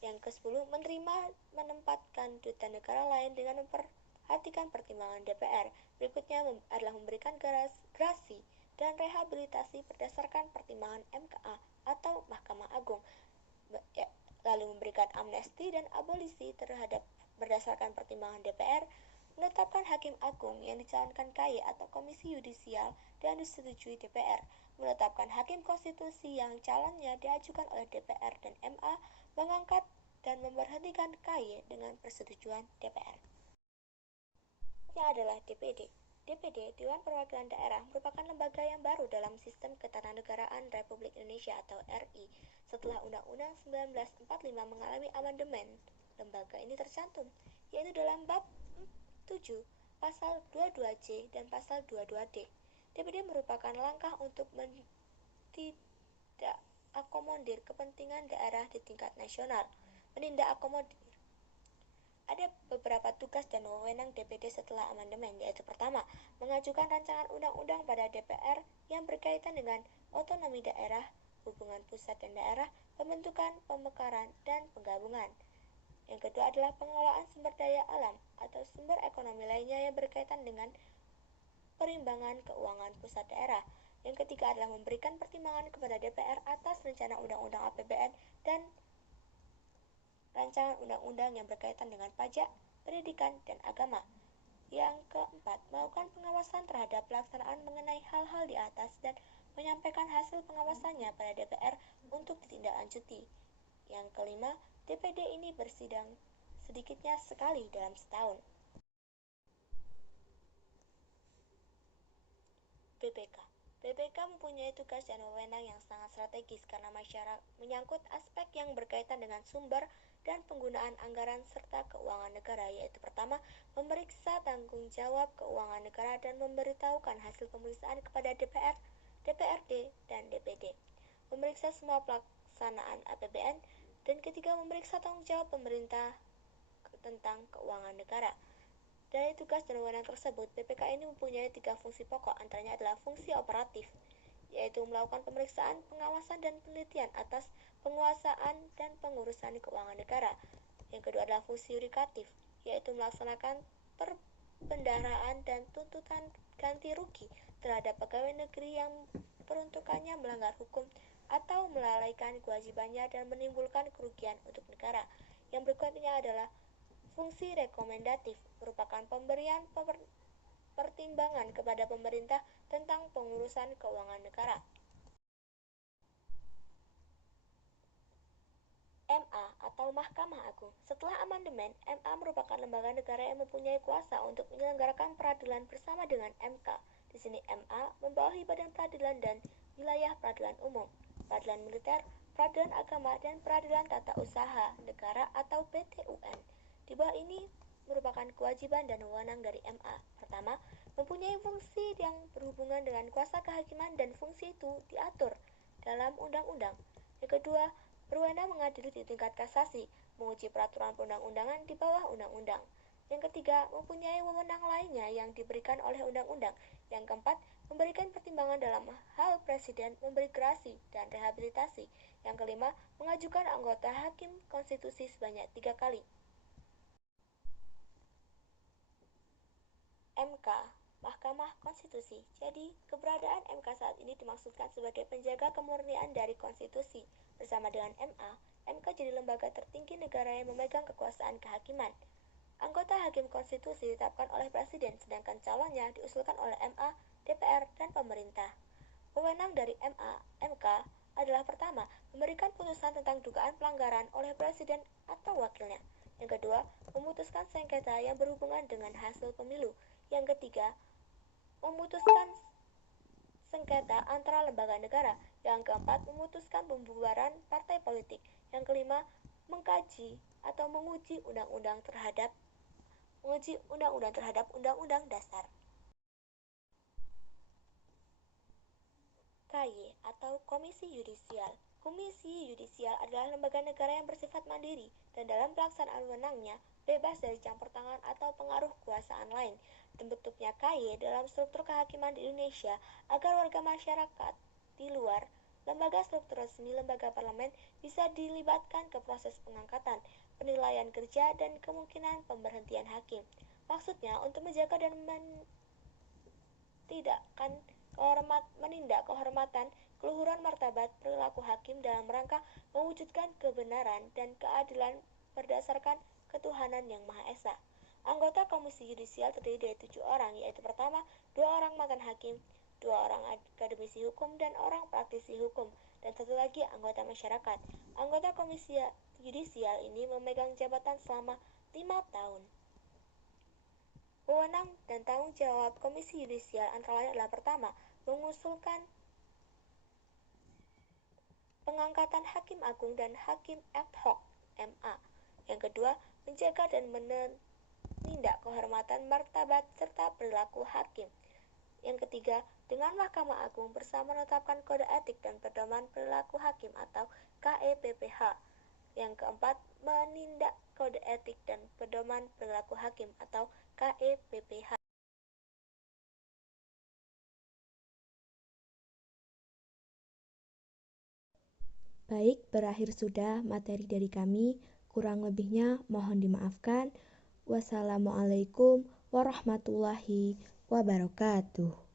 Yang ke-10, menerima menempatkan duta negara lain dengan memperhatikan pertimbangan DPR. Berikutnya adalah memberikan grasi dan rehabilitasi berdasarkan pertimbangan MKA atau Mahkamah Agung. Lalu memberikan amnesti dan abolisi terhadap berdasarkan pertimbangan DPR, menetapkan hakim agung yang dicalonkan KY atau Komisi Yudisial dan disetujui DPR, menetapkan hakim konstitusi yang calonnya diajukan oleh DPR dan MA, mengangkat dan memberhentikan KY dengan persetujuan DPR. Ini adalah DPD. DPD, Dewan Perwakilan Daerah, merupakan lembaga yang baru dalam sistem ketatanegaraan Republik Indonesia atau RI. Setelah Undang-Undang 1945 mengalami amandemen, lembaga ini tercantum, yaitu dalam bab 7, pasal 22C dan pasal 22D. DPD merupakan langkah untuk menindakakomodir kepentingan daerah di tingkat nasional. Ada beberapa tugas dan wewenang DPD setelah amandemen, yaitu pertama, mengajukan rancangan undang-undang pada DPR yang berkaitan dengan otonomi daerah, hubungan pusat dan daerah, pembentukan, pemekaran, dan penggabungan. Yang kedua adalah pengelolaan sumber daya alam atau sumber ekonomi lainnya yang berkaitan dengan perimbangan keuangan pusat daerah. Yang ketiga adalah memberikan pertimbangan kepada DPR atas rencana undang-undang APBN dan rancangan undang-undang yang berkaitan dengan pajak, pendidikan, dan agama. Yang keempat, melakukan pengawasan terhadap pelaksanaan mengenai hal-hal di atas dan menyampaikan hasil pengawasannya pada DPR untuk ditindaklanjuti. Yang kelima, DPD ini bersidang sedikitnya sekali dalam setahun. BPK. BPK mempunyai tugas dan wewenang yang sangat strategis karena menyangkut aspek yang berkaitan dengan sumber dan penggunaan anggaran serta keuangan negara, yaitu pertama, memeriksa tanggung jawab keuangan negara dan memberitahukan hasil pemeriksaan kepada DPR, DPRD, dan DPD, memeriksa semua pelaksanaan APBN, dan ketiga, memeriksa tanggung jawab pemerintah tentang keuangan negara. Dari tugas dan wewenang tersebut, BPK ini mempunyai 3 fungsi pokok, antaranya adalah fungsi operatif, yaitu melakukan pemeriksaan, pengawasan, dan penelitian atas penguasaan dan pengurusan keuangan negara. Yang kedua adalah fungsi yudikatif, yaitu melaksanakan perbendaharaan dan tuntutan ganti rugi terhadap pegawai negeri yang peruntukannya melanggar hukum atau melalaikan kewajibannya dan menimbulkan kerugian untuk negara. Yang berikutnya adalah fungsi rekomendatif, merupakan pemberian pertimbangan kepada pemerintah tentang pengurusan keuangan negara. MA atau Mahkamah Agung. Setelah amandemen, MA merupakan lembaga negara yang mempunyai kuasa untuk menyelenggarakan peradilan bersama dengan MK. Di sini MA membawahi Badan Peradilan dan Wilayah Peradilan Umum, Peradilan Militer, Peradilan Agama, dan Peradilan Tata Usaha Negara atau PTUN. Di bawah ini merupakan kewajiban dan wewenang dari MA. Pertama, mempunyai fungsi yang berhubungan dengan kuasa kehakiman dan fungsi itu diatur dalam undang-undang. Yang kedua, berwenang mengadili di tingkat kasasi, menguji peraturan perundang-undangan di bawah undang-undang. Yang ketiga, mempunyai wewenang lainnya yang diberikan oleh undang-undang. Yang keempat, memberikan pertimbangan dalam hal presiden memberi grasi dan rehabilitasi. Yang kelima, mengajukan anggota hakim konstitusi sebanyak 3 kali. MK, Mahkamah Konstitusi. Jadi, keberadaan MK saat ini dimaksudkan sebagai penjaga kemurnian dari konstitusi. Bersama dengan MA, MK jadi lembaga tertinggi negara yang memegang kekuasaan kehakiman. Anggota hakim konstitusi ditetapkan oleh presiden, sedangkan calonnya diusulkan oleh MA, DPR, dan pemerintah. Wewenang dari MA, MK adalah pertama, memberikan putusan tentang dugaan pelanggaran oleh presiden atau wakilnya. Yang kedua, memutuskan sengketa yang berhubungan dengan hasil pemilu. Yang ketiga, memutuskan sengketa antara lembaga negara. Yang keempat, memutuskan pembubaran partai politik. Yang kelima, mengkaji atau menguji undang-undang terhadap undang-undang dasar. KY atau Komisi Yudisial. Komisi Yudisial adalah lembaga negara yang bersifat mandiri dan dalam pelaksanaan wewenangnya bebas dari campur tangan atau pengaruh kekuasaan lain. Terbentuknya KY dalam struktur kehakiman di Indonesia agar warga masyarakat di luar lembaga struktur resmi lembaga parlemen bisa dilibatkan ke proses pengangkatan, penilaian kerja, dan kemungkinan pemberhentian hakim. Maksudnya untuk menjaga dan menindak kehormatan, keluhuran martabat perilaku hakim dalam rangka mewujudkan kebenaran dan keadilan berdasarkan ketuhanan yang Maha Esa. Anggota Komisi Yudisial terdiri dari 7 orang, yaitu pertama, 2 orang mantan hakim, 2 orang akademisi hukum dan orang praktisi hukum, dan 1 lagi anggota masyarakat. Anggota Komisi Yudisial ini memegang jabatan selama 5 tahun. Wewenang dan tanggung jawab Komisi Yudisial antara lain adalah pertama, mengusulkan pengangkatan hakim agung dan hakim ad hoc (MA). Yang kedua, menjaga dan menindak kehormatan, martabat, serta perilaku hakim. Yang ketiga, dengan Mahkamah Agung bersama menetapkan kode etik dan pedoman perilaku hakim atau KEPPH. Yang keempat, menindak kode etik dan pedoman perilaku hakim atau KEPPH. Baik, berakhir sudah materi dari kami. Kurang lebihnya mohon dimaafkan. Wassalamualaikum warahmatullahi wabarakatuh.